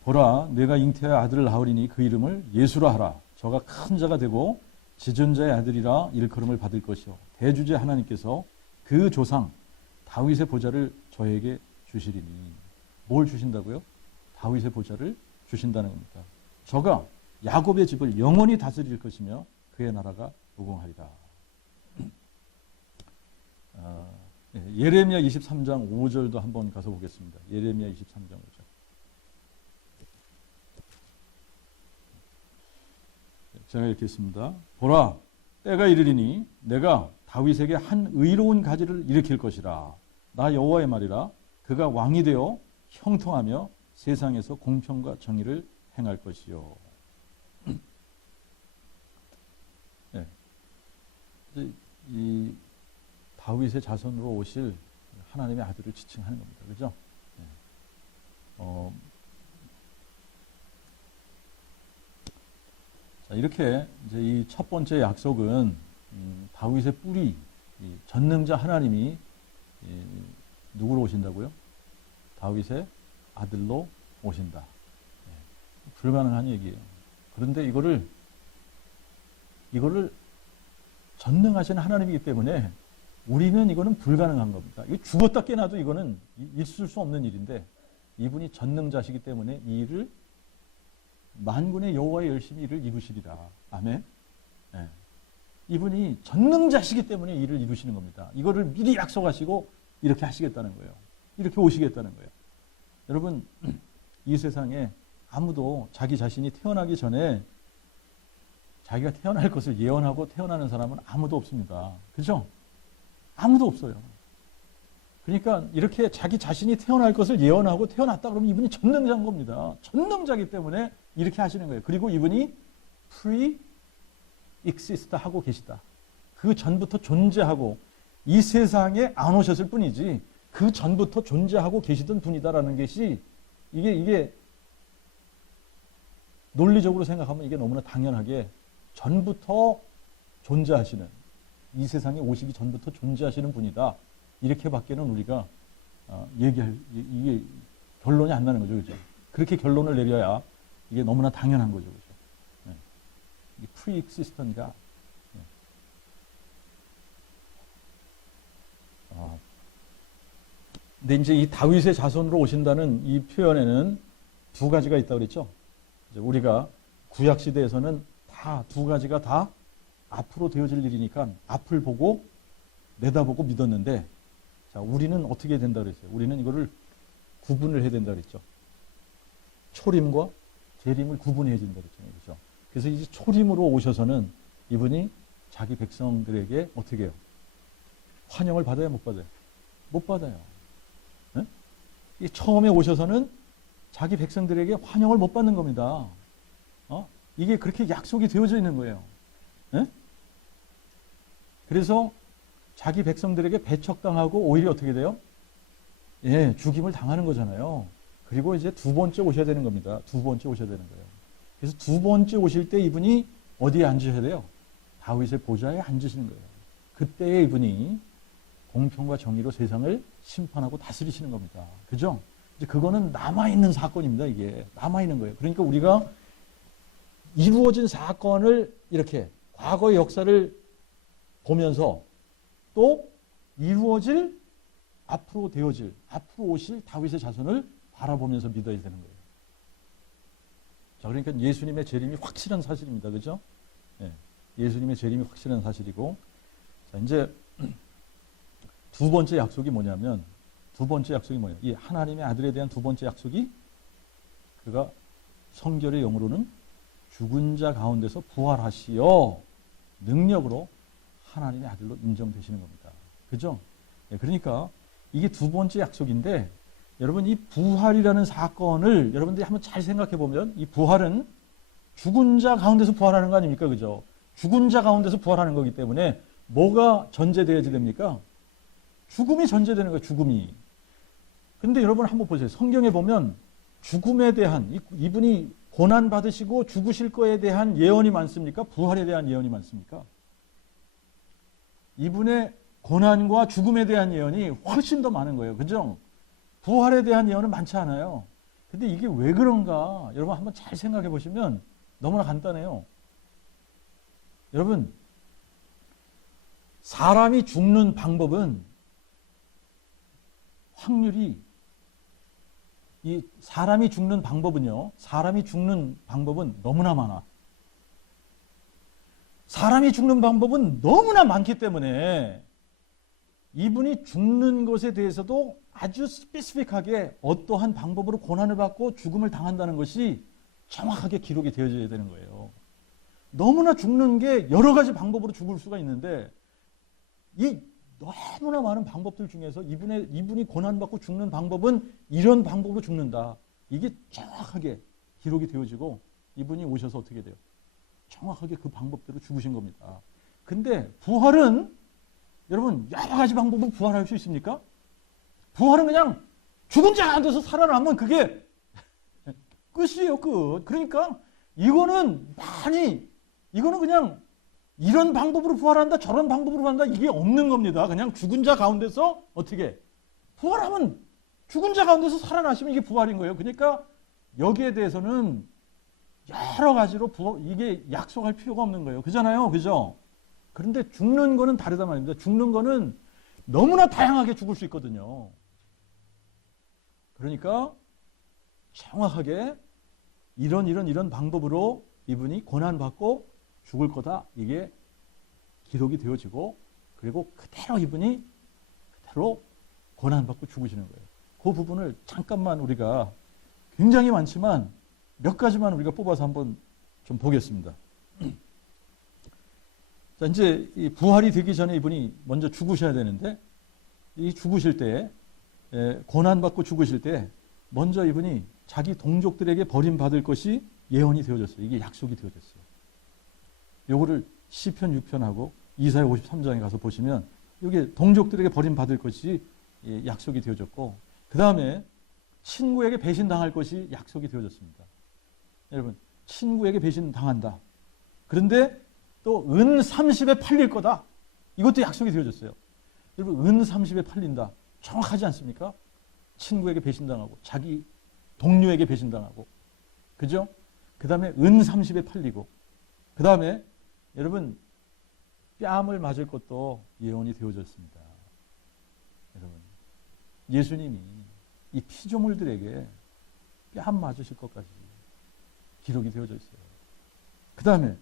보라 내가 잉태하여 아들을 낳으리니 그 이름을 예수라 하라. 저가 큰 자가 되고 지존자의 아들이라 일컬음을 받을 것이요 대주제 하나님께서 그 조상 다윗의 보좌를 저에게 주시리니. 뭘 주신다고요? 다윗의 보좌를 주신다는 겁니다. 저가 야곱의 집을 영원히 다스릴 것이며 그의 나라가 무궁하리라. 예레미야 23장 5절도 한번 가서 보겠습니다. 예레미야 23장 5절. 제가 읽겠습니다. 보라, 때가 이르리니 내가 다윗에게 한 의로운 가지를 일으킬 것이라. 나 여호와의 말이라. 그가 왕이 되어 형통하며 세상에서 공평과 정의를 행할 것이요. 네. 이 다윗의 자손으로 오실 하나님의 아들을 지칭하는 겁니다. 그죠? 네. 자, 이렇게 이제 이 첫 번째 약속은 다윗의 뿌리, 전능자 하나님이 누구로 오신다고요? 다윗의 아들로 오신다. 네. 불가능한 얘기예요. 그런데 이거를 전능하신 하나님이기 때문에 우리는 이거는 불가능한 겁니다. 이거 죽었다 깨나도 이거는 있을 수 없는 일인데 이분이 전능자시기 때문에 이 일을 만군의 여호와의 열심히 일을 이루시리라. 아멘. 네. 이분이 전능자시기 때문에 일을 이루시는 겁니다. 이거를 미리 약속하시고 이렇게 하시겠다는 거예요. 이렇게 오시겠다는 거예요. 여러분, 이 세상에 아무도 자기 자신이 태어나기 전에 자기가 태어날 것을 예언하고 태어나는 사람은 아무도 없습니다. 그죠? 아무도 없어요. 그러니까 이렇게 자기 자신이 태어날 것을 예언하고 태어났다 그러면 이분이 전능자인 겁니다. 전능자이기 때문에 이렇게 하시는 거예요. 그리고 이분이 pre-exist 하고 계시다. 그 전부터 존재하고 이 세상에 안 오셨을 뿐이지 그 전부터 존재하고 계시던 분이다라는 것이 이게 논리적으로 생각하면 이게 너무나 당연하게 전부터 존재하시는 이 세상에 오시기 전부터 존재하시는 분이다. 이렇게밖에는 우리가 이게 결론이 안 나는 거죠, 그죠? 그렇게 결론을 내려야 이게 너무나 당연한 거죠, 그죠? 네. 이게 pre-existent가. 네. 근데 이제 이 다윗의 자손으로 오신다는 이 표현에는 두 가지가 있다고 그랬죠? 이제 우리가 구약 시대에서는 다 두 가지가 다 앞으로 되어질 일이니까 앞을 보고 내다보고 믿었는데 자, 우리는 어떻게 된다 그랬어요? 우리는 이거를 구분을 해야 된다 그랬죠. 초림과 재림을 구분해야 된다 그랬잖아요. 그죠? 그래서 이제 초림으로 오셔서는 이분이 자기 백성들에게 어떻게 해요? 환영을 받아야 못 받아요? 못 받아요. 네? 이 처음에 오셔서는 자기 백성들에게 환영을 못 받는 겁니다. 이게 그렇게 약속이 되어져 있는 거예요. 네? 그래서 자기 백성들에게 배척당하고 오히려 어떻게 돼요? 예, 죽임을 당하는 거잖아요. 그리고 이제 두 번째 오셔야 되는 겁니다. 두 번째 오셔야 되는 거예요. 그래서 두 번째 오실 때 이분이 어디에 앉으셔야 돼요? 다윗의 보좌에 앉으시는 거예요. 그때에 이분이 공평과 정의로 세상을 심판하고 다스리시는 겁니다. 그죠? 이제 그거는 남아있는 사건입니다. 이게 남아있는 거예요. 그러니까 우리가 이루어진 사건을 이렇게 과거의 역사를 보면서 또 이루어질 앞으로 되어질 앞으로 오실 다윗의 자손을 바라보면서 믿어야 되는 거예요. 자, 그러니까 예수님의 재림이 확실한 사실입니다. 그죠? 예, 예수님의 재림이 확실한 사실이고, 자, 이제 두 번째 약속이 뭐냐면, 이 하나님의 아들에 대한 두 번째 약속이 그가 성결의 영으로는 죽은 자 가운데서 부활하시어 능력으로 하나님의 아들로 인정되시는 겁니다. 그죠? 예, 그러니까 이게 두 번째 약속인데, 여러분 이 부활이라는 사건을 여러분들이 한번 잘 생각해 보면 이 부활은 죽은 자 가운데서 부활하는 거 아닙니까? 그죠? 죽은 자 가운데서 부활하는 거기 때문에 뭐가 전제되어야 됩니까? 죽음이 전제되는 거예요. 죽음이. 근데 여러분 한번 보세요. 성경에 보면 죽음에 대한 이분이 고난 받으시고 죽으실 거에 대한 예언이 많습니까? 부활에 대한 예언이 많습니까? 이분의 고난과 죽음에 대한 예언이 훨씬 더 많은 거예요. 그죠? 부활에 대한 예언은 많지 않아요. 근데 이게 왜 그런가? 여러분 한번 잘 생각해 보시면 너무나 간단해요. 여러분, 사람이 죽는 방법은 사람이 죽는 방법은 너무나 많아. 사람이 죽는 방법은 너무나 많기 때문에 이분이 죽는 것에 대해서도 아주 스페시픽하게 어떠한 방법으로 고난을 받고 죽음을 당한다는 것이 정확하게 기록이 되어져야 되는 거예요. 너무나 죽는 게 여러 가지 방법으로 죽을 수가 있는데 이 너무나 많은 방법들 중에서 이분이 고난받고 죽는 방법은 이런 방법으로 죽는다. 이게 정확하게 기록이 되어지고 이분이 오셔서 어떻게 돼요? 정확하게 그 방법대로 죽으신 겁니다. 근데 부활은 여러분 여러 가지 방법으로 부활할 수 있습니까? 부활은 그냥 죽은 자 안 돼서 살아나면 그게 끝이에요, 끝. 그러니까 이거는 그냥 이런 방법으로 부활한다, 저런 방법으로 부활한다, 이게 없는 겁니다. 그냥 죽은 자 가운데서 어떻게 부활하면 죽은 자 가운데서 살아나시면 이게 부활인 거예요. 그러니까 여기에 대해서는 여러 가지로 이게 약속할 필요가 없는 거예요. 그잖아요, 그죠? 그런데 죽는 거는 다르단 말입니다. 죽는 거는 너무나 다양하게 죽을 수 있거든요. 그러니까 정확하게 이런 방법으로 이분이 고난받고 죽을 거다. 이게 기록이 되어지고 그리고 그대로 이분이 그대로 고난받고 죽으시는 거예요. 그 부분을 잠깐만 우리가 굉장히 많지만 몇 가지만 우리가 뽑아서 한번 좀 보겠습니다. 자, 이제 이 부활이 되기 전에 이분이 먼저 죽으셔야 되는데 이 죽으실 때 고난받고 죽으실 때 먼저 이분이 자기 동족들에게 버림받을 것이 예언이 되어졌어요. 이게 약속이 되어졌어요. 요거를 시편 6편하고 이사야 53장에 가서 보시면 이게 동족들에게 버림받을 것이 약속이 되어졌고 그 다음에 친구에게 배신당할 것이 약속이 되어졌습니다. 여러분 친구에게 배신당한다. 그런데 또 은 30에 팔릴 거다. 이것도 약속이 되어졌어요. 여러분 은 30에 팔린다. 정확하지 않습니까? 친구에게 배신당하고 자기 동료에게 배신당하고 그죠? 그 다음에 은 30에 팔리고 그 다음에 여러분 뺨을 맞을 것도 예언이 되어졌습니다. 여러분 예수님이 이 피조물들에게 뺨 맞으실 것까지 기록이 되어져 있어요. 그 다음에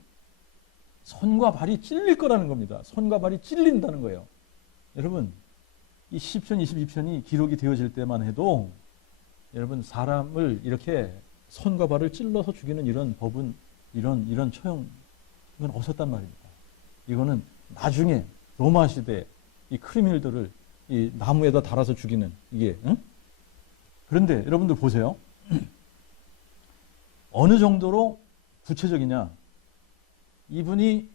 손과 발이 찔릴 거라는 겁니다. 손과 발이 찔린다는 거예요. 여러분 이 시편 22편이 기록이 되어질 때만 해도 여러분 사람을 이렇게 손과 발을 찔러서 죽이는 이런 법은, 이런 처형, 이건 없었단 말입니다. 이거는 나중에 로마 시대 이 크리미널들을 이 나무에다 달아서 죽이는 이게, 응? 그런데 여러분들 보세요. 어느 정도로 구체적이냐? 이분이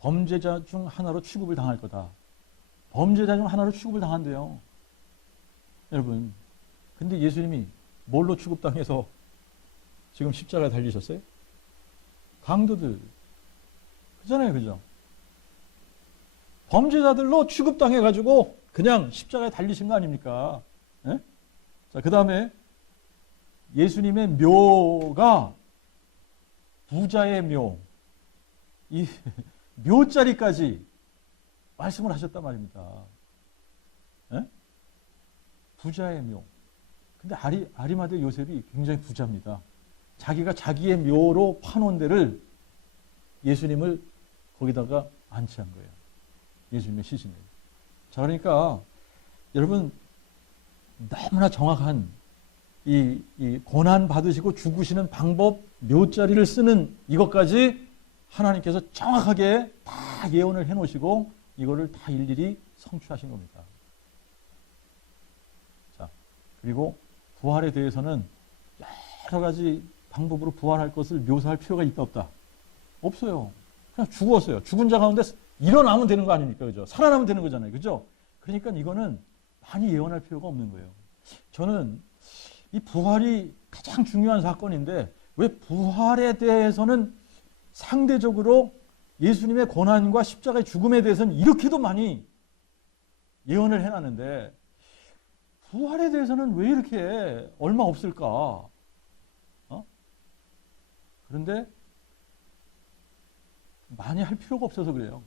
범죄자 중 하나로 취급을 당할 거다. 범죄자 중 하나로 취급을 당한대요. 여러분, 근데 예수님이 뭘로 취급당해서 지금 십자가에 달리셨어요? 강도들. 그잖아요, 그죠? 범죄자들로 취급당해가지고 그냥 십자가에 달리신 거 아닙니까? 예? 자, 그 다음에 예수님의 묘가 부자의 묘. 이 묘자리까지 말씀을 하셨단 말입니다. 예? 부자의 묘. 근데 아리마대 요셉이 굉장히 부자입니다. 자기가 자기의 묘로 파놓은 데를 예수님을 거기다가 안치한 거예요. 예수님의 시신을. 자, 그러니까 여러분 너무나 정확한 이 고난 받으시고 죽으시는 방법, 묘자리를 쓰는 이것까지 하나님께서 정확하게 다 예언을 해놓으시고 이거를 다 일일이 성취하신 겁니다. 자, 그리고 부활에 대해서는 여러 가지 방법으로 부활할 것을 묘사할 필요가 있다 없다? 없어요. 그냥 죽었어요. 죽은 자 가운데 일어나면 되는 거 아닙니까? 그죠? 살아나면 되는 거잖아요. 그죠? 그러니까 이거는 많이 예언할 필요가 없는 거예요. 저는 이 부활이 가장 중요한 사건인데 왜 부활에 대해서는 상대적으로 예수님의 고난과 십자가의 죽음에 대해서는 이렇게도 많이 예언을 해놨는데 부활에 대해서는 왜 이렇게 얼마 없을까? 그런데 많이 할 필요가 없어서 그래요.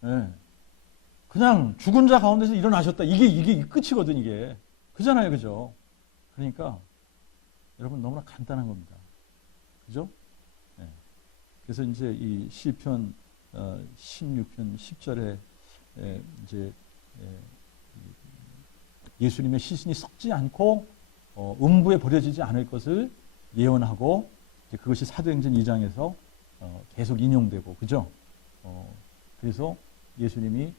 네. 그냥 죽은 자 가운데서 일어나셨다. 이게 끝이거든, 이게. 그잖아요, 그죠? 그러니까 여러분 너무나 간단한 겁니다. 그죠? 네. 그래서 이제 이 시편 16편 10절에 이제 예수님의 시신이 썩지 않고 음부에 버려지지 않을 것을 예언하고 이제 그것이 사도행전 2장에서 계속 인용되고, 그죠? 그래서 예수님이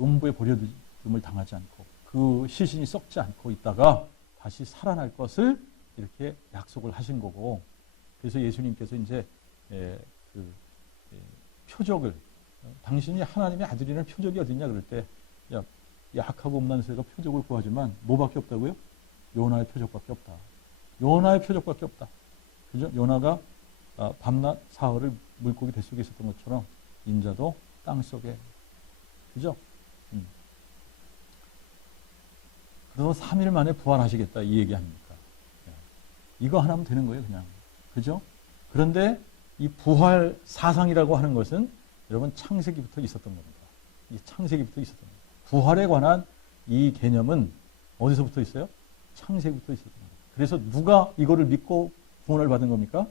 음부에 버려짐을 당하지 않고 그 시신이 썩지 않고 있다가 다시 살아날 것을 이렇게 약속을 하신 거고, 그래서 예수님께서 이제 표적을 당신이 하나님의 아들이라는 표적이 어딨냐 그럴 때 야, 약하고 음란세가 표적을 구하지만 뭐밖에 없다고요? 요나의 표적밖에 없다. 요나의 표적밖에 없다. 그죠? 요나가 밤낮 사흘을 물고기 뱃속에 있었던 것처럼 인자도 땅속에. 그죠? 그래서 3일 만에 부활하시겠다 이 얘기 아닙니까? 이거 하나면 되는 거예요, 그냥. 그죠? 그런데 이 부활 사상이라고 하는 것은 여러분 창세기부터 있었던 겁니다. 이 창세기부터 있었던 겁니다. 부활에 관한 이 개념은 어디서부터 있어요? 창세기부터 있었던 겁니다. 그래서 누가 이거를 믿고 구원을 받은 겁니까?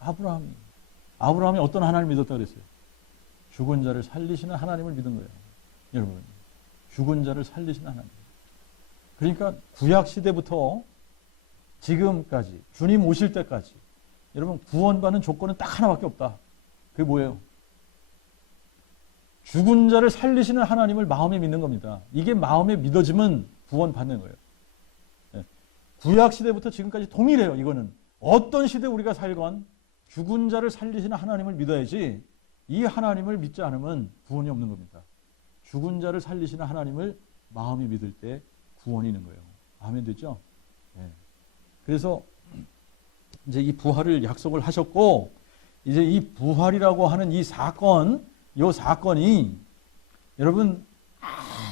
아브라함이. 아브라함이 어떤 하나님을 믿었다 그랬어요? 죽은 자를 살리시는 하나님을 믿은 거예요. 여러분, 죽은 자를 살리시는 하나님. 그러니까 구약 시대부터 지금까지 주님 오실 때까지 여러분 구원받는 조건은 딱 하나밖에 없다. 그게 뭐예요? 죽은 자를 살리시는 하나님을 마음에 믿는 겁니다. 이게 마음에 믿어지면 구원받는 거예요. 구약 시대부터 지금까지 동일해요. 이거는 어떤 시대 우리가 살건 죽은 자를 살리시는 하나님을 믿어야지 이 하나님을 믿지 않으면 구원이 없는 겁니다. 죽은 자를 살리시는 하나님을 마음에 믿을 때 구원이 있는 거예요. 아멘 되죠? 네. 그래서 이제 이 부활을 약속을 하셨고 이제 이 부활이라고 하는 이 사건이 여러분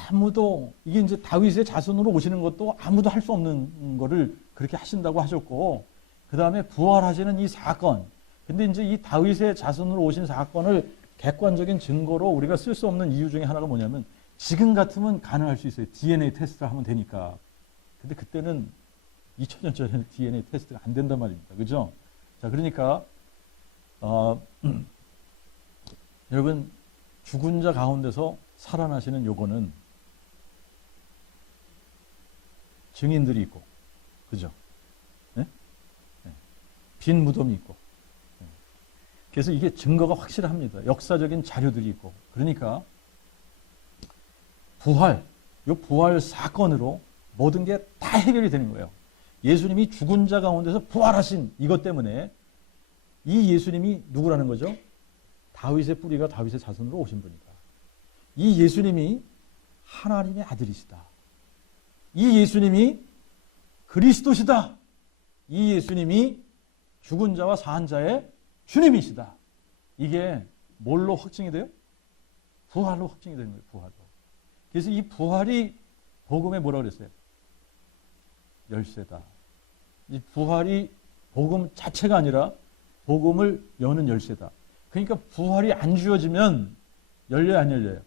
아무도 이게 이제 다윗의 자손으로 오시는 것도 아무도 할 수 없는 거를 그렇게 하신다고 하셨고 그 다음에 부활하시는 이 사건. 근데 이제 이 다윗의 자손으로 오신 사건을 객관적인 증거로 우리가 쓸 수 없는 이유 중에 하나가 뭐냐면 지금 같으면 가능할 수 있어요. DNA 테스트를 하면 되니까. 근데 그때는 2000년 전에는 DNA 테스트가 안 된단 말입니다. 그죠? 자, 그러니까 여러분 죽은 자 가운데서 살아나시는 요거는 증인들이 있고, 그죠? 네? 빈 무덤이 있고. 그래서 이게 증거가 확실합니다. 역사적인 자료들이 있고. 그러니까 부활, 이 부활 사건으로 모든 게 다 해결이 되는 거예요. 예수님이 죽은 자 가운데서 부활하신 이것 때문에 이 예수님이 누구라는 거죠? 다윗의 뿌리가 다윗의 자손으로 오신 분이다. 이 예수님이 하나님의 아들이시다. 이 예수님이 그리스도시다. 이 예수님이 죽은 자와 산 자의 주님이시다. 이게 뭘로 확증이 돼요? 부활로 확증이 되는 거예요. 부활로. 그래서 이 부활이 복음에 뭐라고 그랬어요? 열쇠다. 이 부활이 복음 자체가 아니라 복음을 여는 열쇠다. 그러니까 부활이 안 주어지면 열려요, 안 열려요?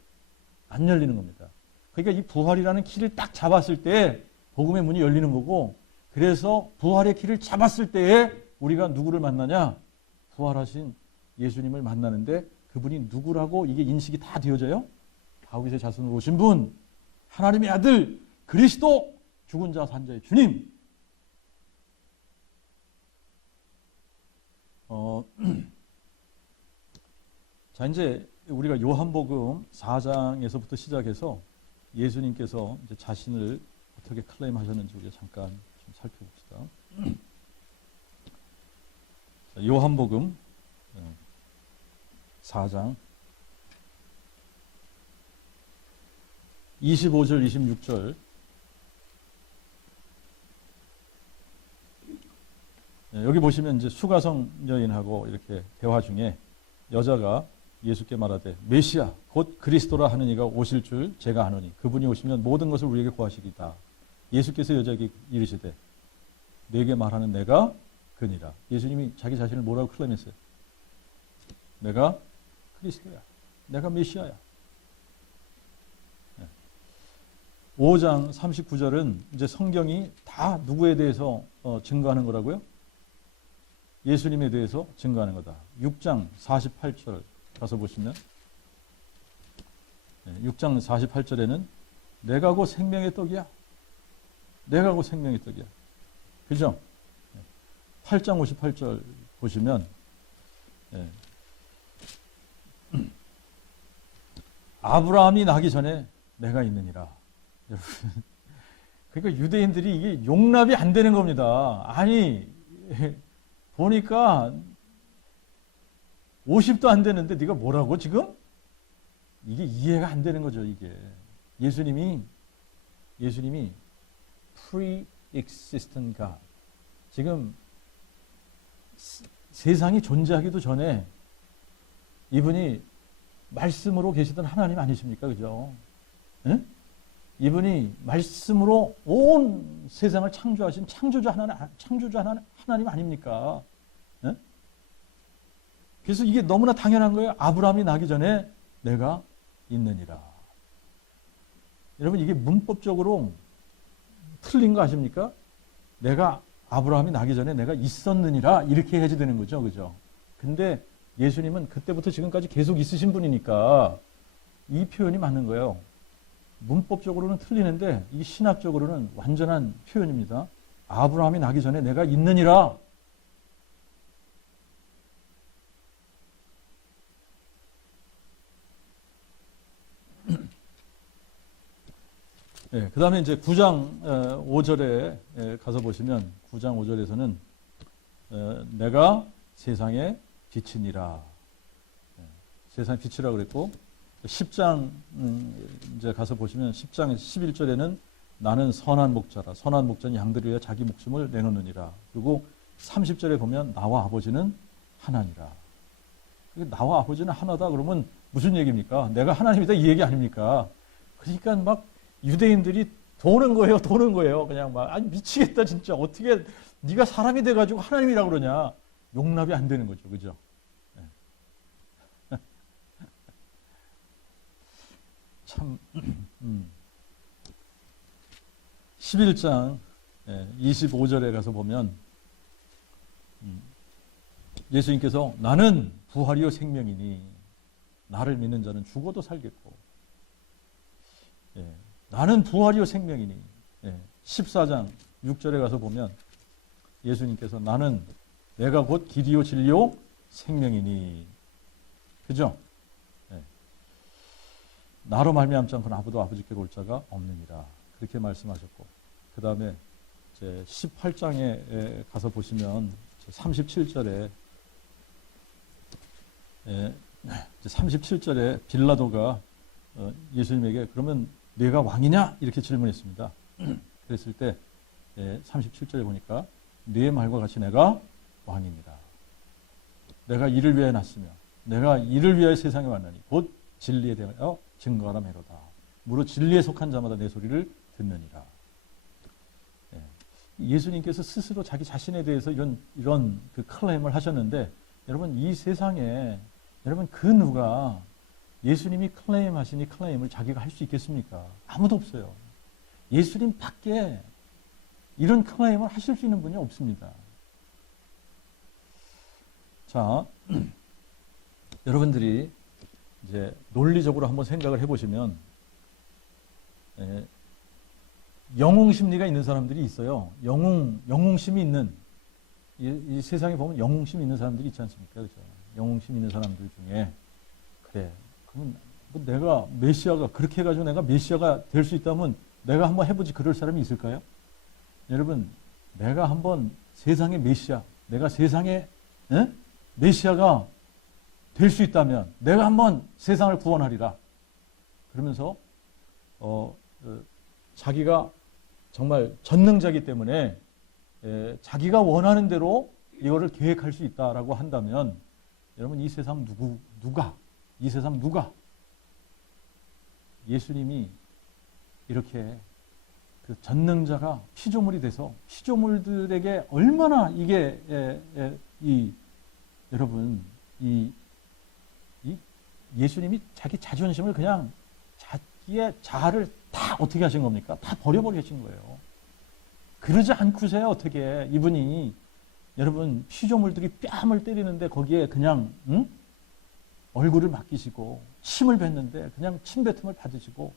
안 열리는 겁니다. 그러니까 이 부활이라는 키를 딱 잡았을 때 복음의 문이 열리는 거고, 그래서 부활의 키를 잡았을 때에 우리가 누구를 만나냐? 부활하신 예수님을 만나는데 그분이 누구라고 이게 인식이 다 되어져요? 다윗의 자손으로 오신 분, 하나님의 아들, 그리스도, 죽은 자 산 자의 주님. 자, 이제 우리가 요한복음 4장에서부터 시작해서 예수님께서 이제 자신을 어떻게 클레임하셨는지 우리가 잠깐 좀 살펴봅시다. 자, 요한복음 4장 25절, 26절. 여기 보시면 이제 수가성 여인하고 이렇게 대화 중에 여자가 예수께 말하되 메시아 곧 그리스도라 하는 이가 오실 줄 제가 아노니 그분이 오시면 모든 것을 우리에게 구하시리다. 예수께서 여자에게 이르시되 내게 말하는 내가 그니라. 예수님이 자기 자신을 뭐라고 클레임했어요? 내가 그리스도야. 내가 메시아야. 5장 39절은 이제 성경이 다 누구에 대해서 증거하는 거라고요? 예수님에 대해서 증거하는 거다. 6장 48절 가서 보시면 6장 48절에는 내가 곧 생명의 떡이야. 내가 곧 생명의 떡이야. 그죠? 8장 58절 보시면 아브라함이 나기 전에 내가 있느니라. 여러분, 그러니까 유대인들이 이게 용납이 안 되는 겁니다. 아니 보니까 50도 안 되는데 네가 뭐라고 지금? 이게 이해가 안 되는 거죠. 이게 예수님이 pre-existent God, 지금 세상이 존재하기도 전에 이분이 말씀으로 계시던 하나님 아니십니까? 그죠? 응? 이분이 말씀으로 온 세상을 창조하신 창조주 하나님 아닙니까? 네? 그래서 이게 너무나 당연한 거예요. 아브라함이 나기 전에 내가 있느니라. 여러분 이게 문법적으로 틀린 거 아십니까? 내가 아브라함이 나기 전에 내가 있었느니라 이렇게 해야지 되는 거죠. 그죠? 근데 예수님은 그때부터 지금까지 계속 있으신 분이니까 이 표현이 맞는 거예요. 문법적으로는 틀리는데 이 신학적으로는 완전한 표현입니다. 아브라함이 나기 전에 내가 있느니라. 그 다음에 이제 9장 5절에 가서 보시면 9장 5절에서는 내가 세상의 빛이니라. 세상의 빛이라고 그랬고 10장 이제 가서 보시면 10장 11절에는 나는 선한 목자라. 선한 목자는 양들을 위해 자기 목숨을 내놓느니라. 그리고 30절에 보면 나와 아버지는 하나니라. 나와 아버지는 하나다 그러면 무슨 얘기입니까? 내가 하나님이다 이 얘기 아닙니까? 그러니까 막 유대인들이 도는 거예요. 그냥 막 아니 미치겠다 진짜. 어떻게 네가 사람이 돼가지고 하나님이라고 그러냐. 용납이 안 되는 거죠. 그죠? 11장 25절에 가서 보면 예수님께서 나는 부활이요 생명이니 나를 믿는 자는 죽어도 살겠고 나는 부활이요 생명이니 14장 6절에 가서 보면 예수님께서 나는 내가 곧 길이요 진리요 생명이니. 그죠? 네. 나로 말미암지 않고는 아무도 아버지께 올 자가 없느니라. 그렇게 말씀하셨고, 그 다음에 이제 18장에 가서 보시면 37절에 37절에 빌라도가 예수님에게 그러면 내가 왕이냐? 이렇게 질문했습니다. 그랬을 때 37절에 보니까 네 말과 같이 내가 왕입니다. 내가 이를 위하여 났으며 내가 이를 위하여 세상에 왔나니 곧 진리에 대하여 증거하라 메로다. 무릇 진리에 속한 자마다 내 소리를 듣느니라. 예수님께서 스스로 자기 자신에 대해서 이런 그 클레임을 하셨는데, 여러분 이 세상에 여러분 그 누가 예수님이 클레임하신 이 클레임을 자기가 할 수 있겠습니까? 아무도 없어요. 예수님 밖에 이런 클레임을 하실 수 있는 분이 없습니다. 자, 여러분들이 이제 논리적으로 한번 생각을 해보시면, 영웅 심리가 있는 사람들이 있어요. 영웅심이 있는, 이 세상에 보면 영웅심이 있는 사람들이 있지 않습니까? 그렇죠? 영웅심 있는 사람들 중에, 그래, 그럼 뭐 내가 메시아가, 그렇게 해가지고 내가 메시아가 될 수 있다면 내가 한번 해보지 그럴 사람이 있을까요? 여러분, 내가 한번 세상의 메시아, 내가 세상의 메시아가 될 수 있다면 내가 한번 세상을 구원하리라. 그러면서 자기가 정말 전능자이기 때문에 자기가 원하는 대로 이거를 계획할 수 있다라고 한다면, 여러분 이 세상 누가 예수님이 이렇게 그 전능자가 피조물이 돼서 피조물들에게 얼마나 이게 여러분 이 예수님이 자기 자존심을 그냥 자기의 자아를 다 어떻게 하신 겁니까? 다 버려버리신 거예요. 그러지 않고서야 어떻게 이분이, 여러분 피조물들이 뺨을 때리는데 거기에 그냥 얼굴을 맡기시고 침을 뱉는데 그냥 침뱉음을 받으시고,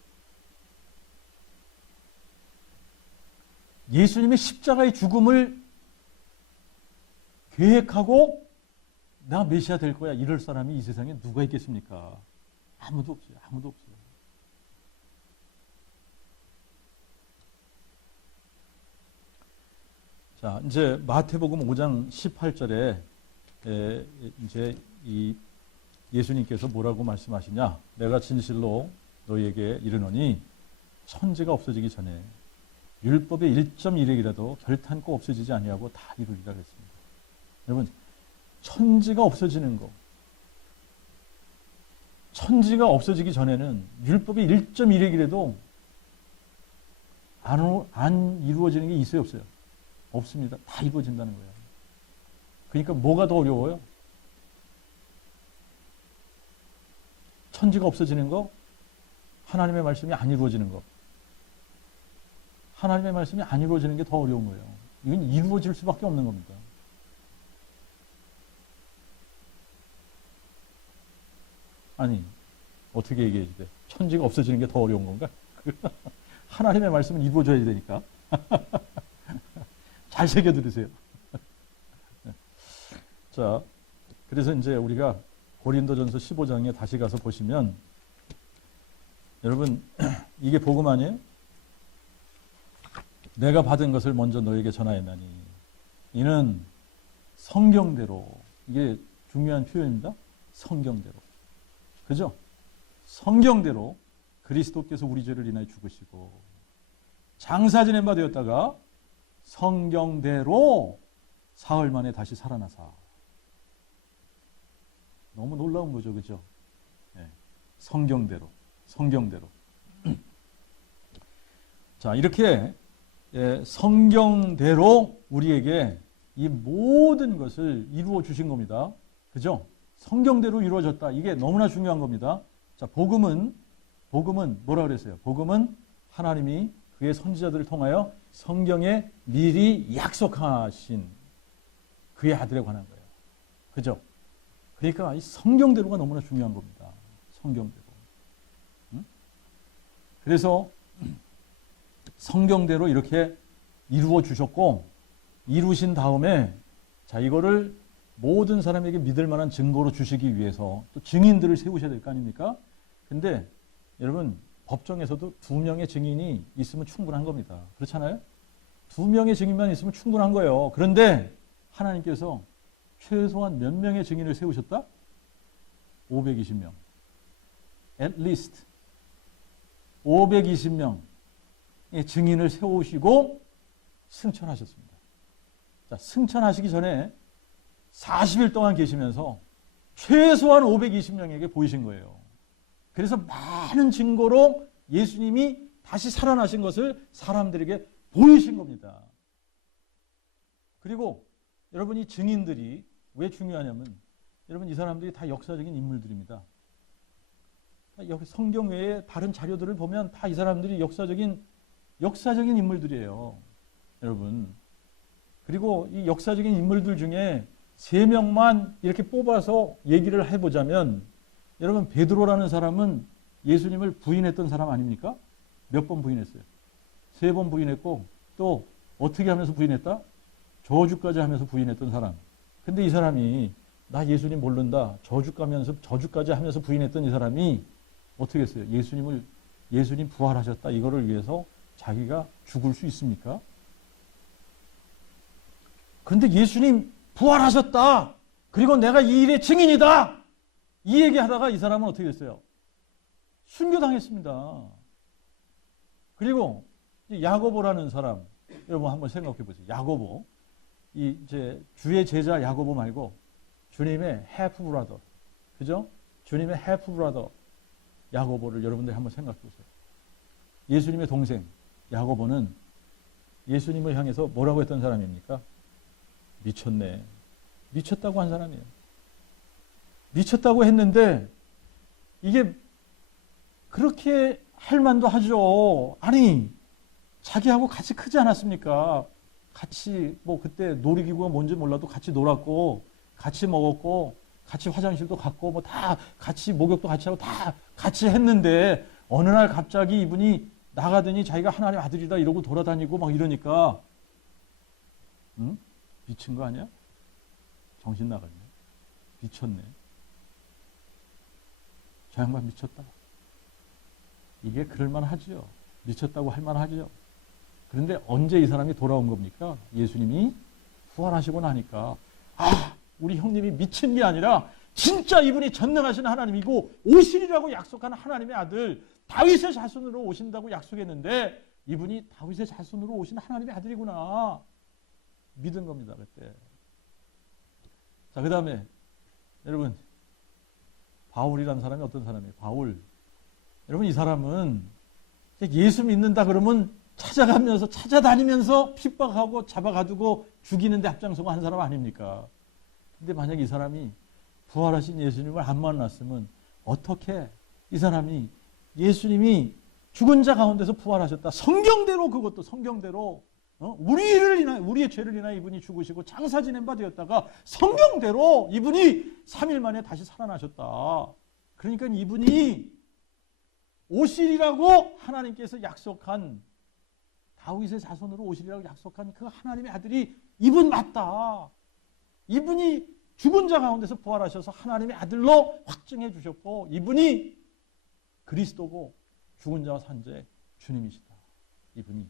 예수님의 십자가의 죽음을 계획하고 나 메시아 될 거야 이럴 사람이 이 세상에 누가 있겠습니까? 아무도 없어요. 아무도 없어요. 자, 이제 마태복음 5장 18절에 이제 이 예수님께서 뭐라고 말씀하시냐? 내가 진실로 너희에게 이르노니 천지가 없어지기 전에 율법의 1.1획이라도 결탄코 없어지지 아니하고 다 이루리라 그랬습니다. 여러분, 천지가 없어지는 거, 천지가 없어지기 전에는 율법의 1.1획이라도 안 이루어지는 게 있어요, 없어요? 없습니다. 다 이루어진다는 거예요. 그러니까 뭐가 더 어려워요? 천지가 없어지는 거, 하나님의 말씀이 안 이루어지는 거. 하나님의 말씀이 안 이루어지는 게 더 어려운 거예요. 이건 이루어질 수밖에 없는 겁니다. 아니, 어떻게 얘기해야 돼? 천지가 없어지는 게 더 어려운 건가? 하나님의 말씀은 이루어져야 되니까. 잘 새겨 들으세요. 자, 그래서 이제 우리가 고린도전서 15장에 다시 가서 보시면, 여러분 이게 복음 아니에요? 내가 받은 것을 먼저 너에게 전하였나니 이는 성경대로, 이게 중요한 표현입니다. 성경대로. 그죠? 성경대로 그리스도께서 우리 죄를 인하여 죽으시고 장사 지낸 바 되었다가 성경대로 사흘 만에 다시 살아나사. 너무 놀라운 거죠. 그죠? 네. 성경대로. 자, 이렇게 성경대로 우리에게 이 모든 것을 이루어 주신 겁니다. 그죠? 성경대로 이루어졌다. 이게 너무나 중요한 겁니다. 자, 복음은 뭐라 그랬어요? 복음은 하나님이 그의 선지자들을 통하여 성경에 미리 약속하신 그의 아들에 관한 거예요. 그죠? 그러니까 이 성경대로가 너무나 중요한 겁니다. 성경대로. 그래서 성경대로 이렇게 이루어 주셨고, 이루신 다음에 자, 이거를 모든 사람에게 믿을 만한 증거로 주시기 위해서 또 증인들을 세우셔야 될 거 아닙니까? 근데 여러분, 법정에서도 2명의 증인이 있으면 충분한 겁니다. 그렇잖아요? 2명의 증인만 있으면 충분한 거예요. 그런데 하나님께서 최소한 몇 명의 증인을 세우셨다? 520명. At least 520명의 증인을 세우시고 승천하셨습니다. 자, 승천하시기 전에 40일 동안 계시면서 최소한 520명에게 보이신 거예요. 그래서 많은 증거로 예수님이 다시 살아나신 것을 사람들에게 보이신 겁니다. 그리고 여러분, 이 증인들이 왜 중요하냐면, 여러분, 이 사람들이 다 역사적인 인물들입니다. 성경 외에 다른 자료들을 보면 다 이 사람들이 역사적인 인물들이에요. 여러분. 그리고 이 역사적인 인물들 중에 3명만 이렇게 뽑아서 얘기를 해보자면, 여러분, 베드로라는 사람은 예수님을 부인했던 사람 아닙니까? 몇 번 부인했어요? 3번 부인했고, 또 어떻게 하면서 부인했다? 저주까지 하면서 부인했던 사람. 근데 이 사람이 나 예수님 모른다, 저주까지 하면서 부인했던 이 사람이 어떻게 했어요? 예수님 부활하셨다, 이거를 위해서 자기가 죽을 수 있습니까? 그런데 예수님 부활하셨다, 그리고 내가 이 일의 증인이다, 이 얘기하다가 이 사람은 어떻게 됐어요? 순교당했습니다. 그리고 야고보라는 사람, 여러분 한번 생각해 보세요. 야고보, 이제 주의 제자 야고보 말고 주님의 half brother, 그죠? 주님의 half brother 야고보를 여러분들이 한번 생각해 보세요. 예수님의 동생 야고보는 예수님을 향해서 뭐라고 했던 사람입니까? 미쳤네. 미쳤다고 한 사람이에요. 미쳤다고 했는데 이게 그렇게 할 만도 하죠. 아니, 자기하고 같이 크지 않았습니까? 같이 뭐 그때 놀이기구가 뭔지 몰라도 같이 놀았고, 같이 먹었고, 같이 화장실도 갔고, 뭐 다 같이 목욕도 같이 하고 다 같이 했는데, 어느 날 갑자기 이분이 나가더니 자기가 하나님의 아들이다 이러고 돌아다니고 막 이러니까, 응? 미친 거 아니야? 정신 나갔네. 미쳤네. 저 양반 미쳤다. 이게 그럴만 하지요. 미쳤다고 할만 하지요. 그런데 언제 이 사람이 돌아온 겁니까? 예수님이 부활하시고 나니까, 우리 형님이 미친 게 아니라 진짜 이분이 전능하신 하나님이고 오시리라고 약속한 하나님의 아들, 다윗의 자손으로 오신다고 약속했는데 이분이 다윗의 자손으로 오신 하나님의 아들이구나 믿은 겁니다. 그때. 자, 그 다음에 여러분, 바울이라는 사람이 어떤 사람이에요? 바울. 여러분, 이 사람은 예수 믿는다 그러면 찾아다니면서 핍박하고 잡아가두고 죽이는데 앞장서고 한 사람 아닙니까? 근데 만약 이 사람이 부활하신 예수님을 안 만났으면 어떻게 이 사람이 예수님이 죽은 자 가운데서 부활하셨다, 성경대로, 그것도 성경대로, 우리의 죄를 인하여 이분이 죽으시고 장사 지낸 바 되었다가 성경대로 이분이 3일 만에 다시 살아나셨다. 그러니까 이분이 오시리라고 하나님께서 약속한, 다윗의 자손으로 오시리라고 약속한 그 하나님의 아들이 이분 맞다. 이분이 죽은 자 가운데서 부활하셔서 하나님의 아들로 확증해 주셨고, 이분이 그리스도고 죽은 자와 산 자의 주님이시다. 이분이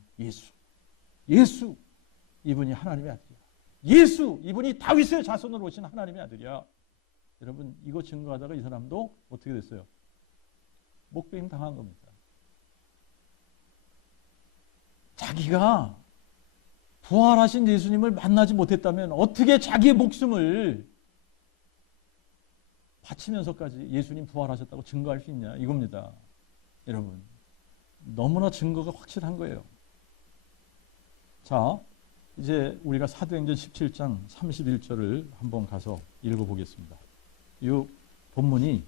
예수, 이분이 하나님의 아들이야. 예수, 이분이 다윗의 자손으로 오신 하나님의 아들이야. 여러분, 이거 증거하다가 이 사람도 어떻게 됐어요? 목베임 당한 겁니다. 자기가 부활하신 예수님을 만나지 못했다면 어떻게 자기의 목숨을 바치면서까지 예수님 부활하셨다고 증거할 수 있냐, 이겁니다. 여러분, 너무나 증거가 확실한 거예요. 자, 이제 우리가 사도행전 17장 31절을 한번 가서 읽어보겠습니다. 이 본문이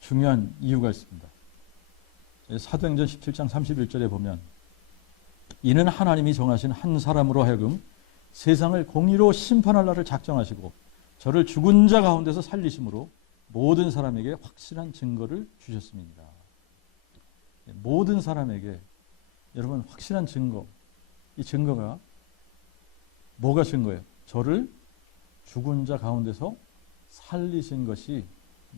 중요한 이유가 있습니다. 사도행전 17장 31절에 보면, 이는 하나님이 정하신 한 사람으로 하여금 세상을 공의로 심판할 날을 작정하시고 저를 죽은 자 가운데서 살리심으로 모든 사람에게 확실한 증거를 주셨습니다. 모든 사람에게, 여러분, 확실한 증거, 이 증거가 뭐가 증거예요? 저를 죽은 자 가운데서 살리신 것이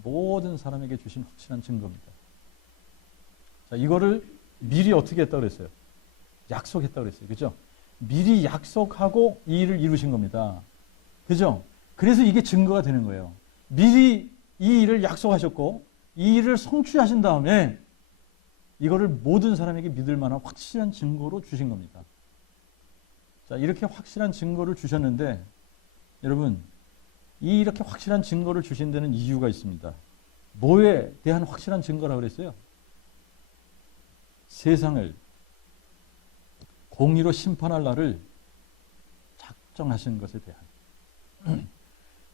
모든 사람에게 주신 확실한 증거입니다. 자, 이거를 미리 어떻게 했다고 그랬어요? 약속했다고 그랬어요. 그죠? 미리 약속하고 이 일을 이루신 겁니다. 그죠? 그래서 이게 증거가 되는 거예요. 미리 이 일을 약속하셨고 이 일을 성취하신 다음에 이거를 모든 사람에게 믿을 만한 확실한 증거로 주신 겁니다. 자, 이렇게 확실한 증거를 주셨는데 여러분, 이렇게 확실한 증거를 주신 데는 이유가 있습니다. 뭐에 대한 확실한 증거라고 그랬어요? 세상을 공의로 심판할 날을 작정하신 것에 대한.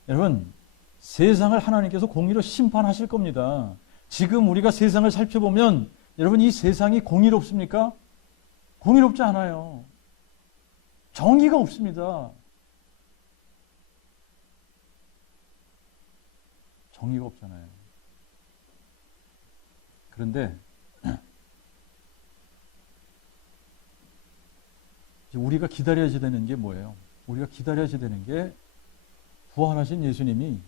여러분, 세상을 하나님께서 공의로 심판하실 겁니다. 지금 우리가 세상을 살펴보면 여러분, 이 세상이 공의롭습니까? 공의롭지 않아요. 정의가 없습니다. 정의가 없잖아요. 그런데 우리가 기다려야 되는 게 뭐예요? 우리가 기다려야 되는 게 부활하신 예수님이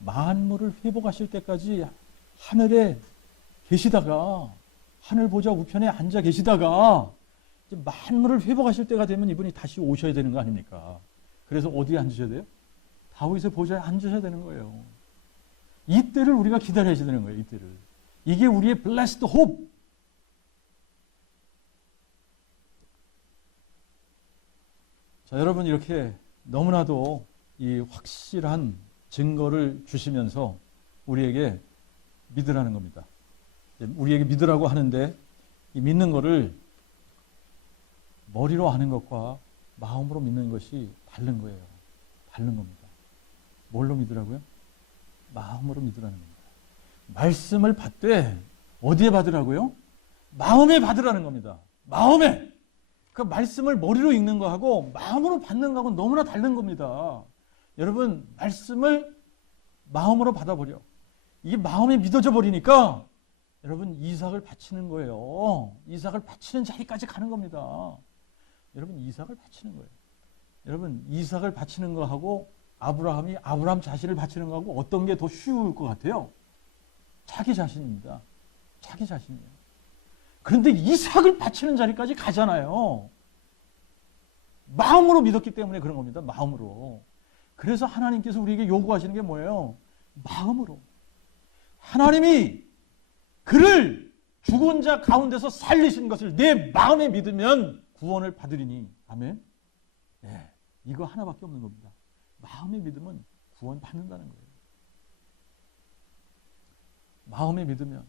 만물을 회복하실 때까지 하늘에 계시다가 하늘 보좌 우편에 앉아 계시다가 이제 만물을 회복하실 때가 되면 이분이 다시 오셔야 되는 거 아닙니까? 그래서 어디에 앉으셔야 돼요? 다윗의 보좌에 앉으셔야 되는 거예요. 이때를 우리가 기다려야 되는 거예요. 이때를. 이게 우리의 blessed hope. 자, 여러분, 이렇게 너무나도 이 확실한 증거를 주시면서 우리에게 믿으라는 겁니다. 우리에게 믿으라고 하는데 이 믿는 거를 머리로 아는 것과 마음으로 믿는 것이 다른 거예요. 다른 겁니다. 뭘로 믿으라고요? 마음으로 믿으라는 겁니다. 말씀을 받되 어디에 받으라고요? 마음에 받으라는 겁니다. 마음에. 그 말씀을 머리로 읽는 거하고 마음으로 받는 거하고 너무나 다른 겁니다. 여러분, 말씀을 마음으로 받아버려. 이게 마음에 믿어져 버리니까 여러분, 이삭을 바치는 거예요. 이삭을 바치는 자리까지 가는 겁니다. 여러분, 이삭을 바치는 거예요. 여러분, 이삭을 바치는 거하고 아브라함이 아브라함 자신을 바치는 거하고 어떤 게 더 쉬울 것 같아요? 자기 자신입니다. 자기 자신이에요. 그런데 이삭을 바치는 자리까지 가잖아요. 마음으로 믿었기 때문에 그런 겁니다. 마음으로. 그래서 하나님께서 우리에게 요구하시는 게 뭐예요? 마음으로. 하나님이 그를 죽은 자 가운데서 살리신 것을 내 마음에 믿으면 구원을 받으리니. 아멘. 네, 이거 하나밖에 없는 겁니다. 마음에 믿으면 구원 받는다는 거예요. 마음에 믿으면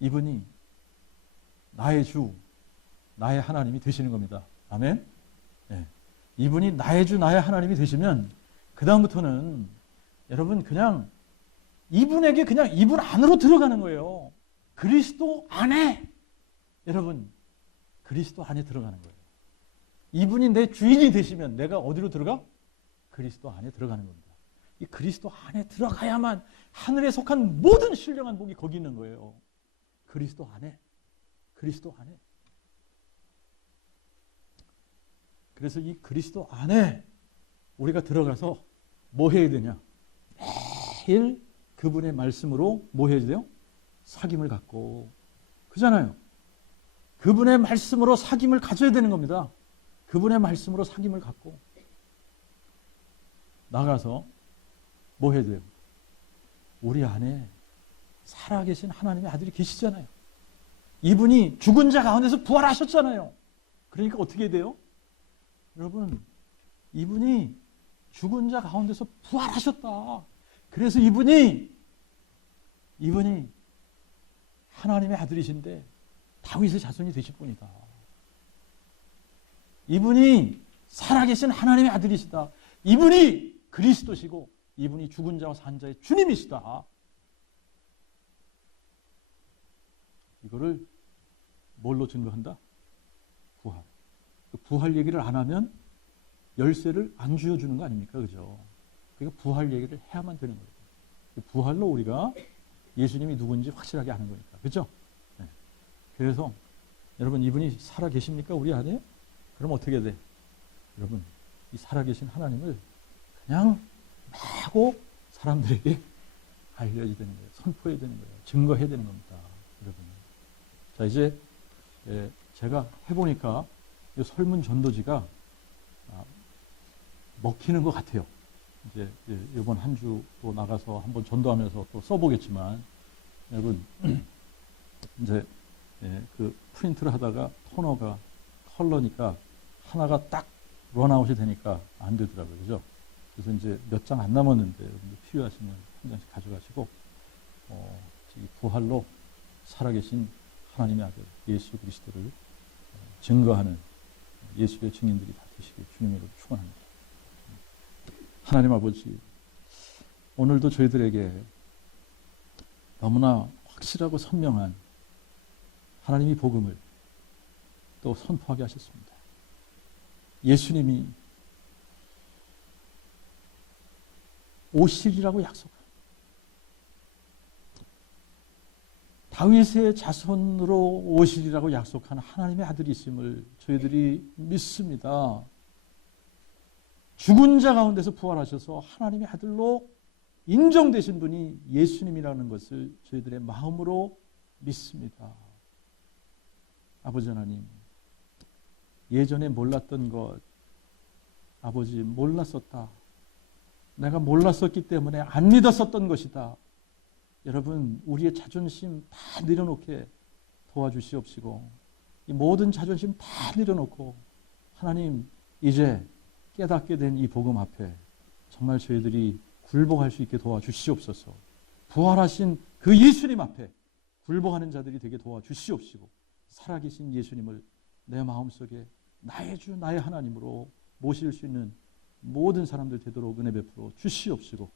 이분이 나의 주, 나의 하나님이 되시는 겁니다. 아멘. 네. 이분이 나의 주, 나의 하나님이 되시면 그 다음부터는 여러분 그냥 이분에게 그냥 이분 안으로 들어가는 거예요. 그리스도 안에. 여러분, 그리스도 안에 들어가는 거예요. 이분이 내 주인이 되시면 내가 어디로 들어가? 그리스도 안에 들어가는 겁니다. 이 그리스도 안에 들어가야만 하늘에 속한 모든 신령한 복이 거기 있는 거예요. 그리스도 안에. 그리스도 안에. 그래서 이 그리스도 안에 우리가 들어가서 뭐 해야 되냐? 매일 그분의 말씀으로 뭐 해야 돼요? 사귐을 갖고. 그잖아요. 그분의 말씀으로 사귐을 가져야 되는 겁니다. 그분의 말씀으로 사귐을 갖고 나가서 뭐 해야 돼요? 우리 안에 살아계신 하나님의 아들이 계시잖아요. 이분이 죽은 자 가운데서 부활하셨잖아요. 그러니까 어떻게 해야 돼요? 여러분, 이분이 죽은 자 가운데서 부활하셨다. 그래서 이분이 하나님의 아들이신데 다윗의 자손이 되실 분이다. 이분이 살아계신 하나님의 아들이시다. 이분이 그리스도시고 이분이 죽은 자와 산 자의 주님이시다. 이거를 뭘로 증거한다? 부활. 부활 얘기를 안 하면 열쇠를 안 쥐어주는 거 아닙니까? 그죠? 그러니까 부활 얘기를 해야만 되는 거예요. 부활로 우리가 예수님이 누군지 확실하게 아는 거니까. 그죠? 네. 그래서 여러분, 이분이 살아 계십니까? 우리 안에? 그럼 어떻게 돼? 여러분, 이 살아계신 하나님을 그냥 마구 사람들에게 알려야 되는 거예요. 선포해야 되는 거예요. 증거해야 되는 겁니다. 여러분. 자, 이제 제가 해보니까 이 설문 전도지가 먹히는 것 같아요. 이제 이번 한 주 또 나가서 한번 전도하면서 또 써보겠지만, 여러분 이제 그 프린트를 하다가 토너가 컬러니까 하나가 딱 런아웃이 되니까 안 되더라고요. 그죠? 그래서 이제 몇 장 안 남았는데 여러분들 필요하시면 한 장씩 가져가시고 부활로 살아계신 하나님의 아들 예수 그리스도를 증거하는 예수의 증인들이 다 되시길 주님으로 축원합니다. 하나님 아버지, 오늘도 저희들에게 너무나 확실하고 선명한 하나님의 복음을 또 선포하게 하셨습니다. 예수님이 오시리라고 약속한 다윗의 자손으로 오시리라고 약속한 하나님의 아들이 있음을 저희들이 믿습니다. 죽은 자 가운데서 부활하셔서 하나님의 아들로 인정되신 분이 예수님이라는 것을 저희들의 마음으로 믿습니다. 아버지 하나님, 예전에 몰랐던 것, 아버지 몰랐었다. 내가 몰랐었기 때문에 안 믿었었던 것이다. 여러분, 우리의 자존심 다 내려놓게 도와주시옵시고, 이 모든 자존심 다 내려놓고 하나님, 이제 깨닫게 된 이 복음 앞에 정말 저희들이 굴복할 수 있게 도와주시옵소서. 부활하신 그 예수님 앞에 굴복하는 자들이 되게 도와주시옵시고, 살아계신 예수님을 내 마음속에 나의 주 나의 하나님으로 모실 수 있는 모든 사람들 되도록 은혜 베풀어 주시옵시고,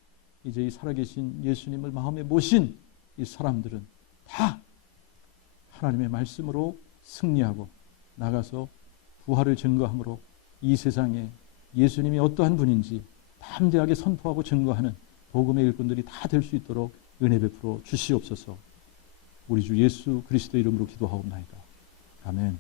이제 이 살아계신 예수님을 마음에 모신 이 사람들은 다 하나님의 말씀으로 승리하고 나가서 부활을 증거함으로 이 세상에 예수님이 어떠한 분인지 담대하게 선포하고 증거하는 복음의 일꾼들이 다 될 수 있도록 은혜 베풀어 주시옵소서. 우리 주 예수 그리스도 이름으로 기도하옵나이다. 아멘.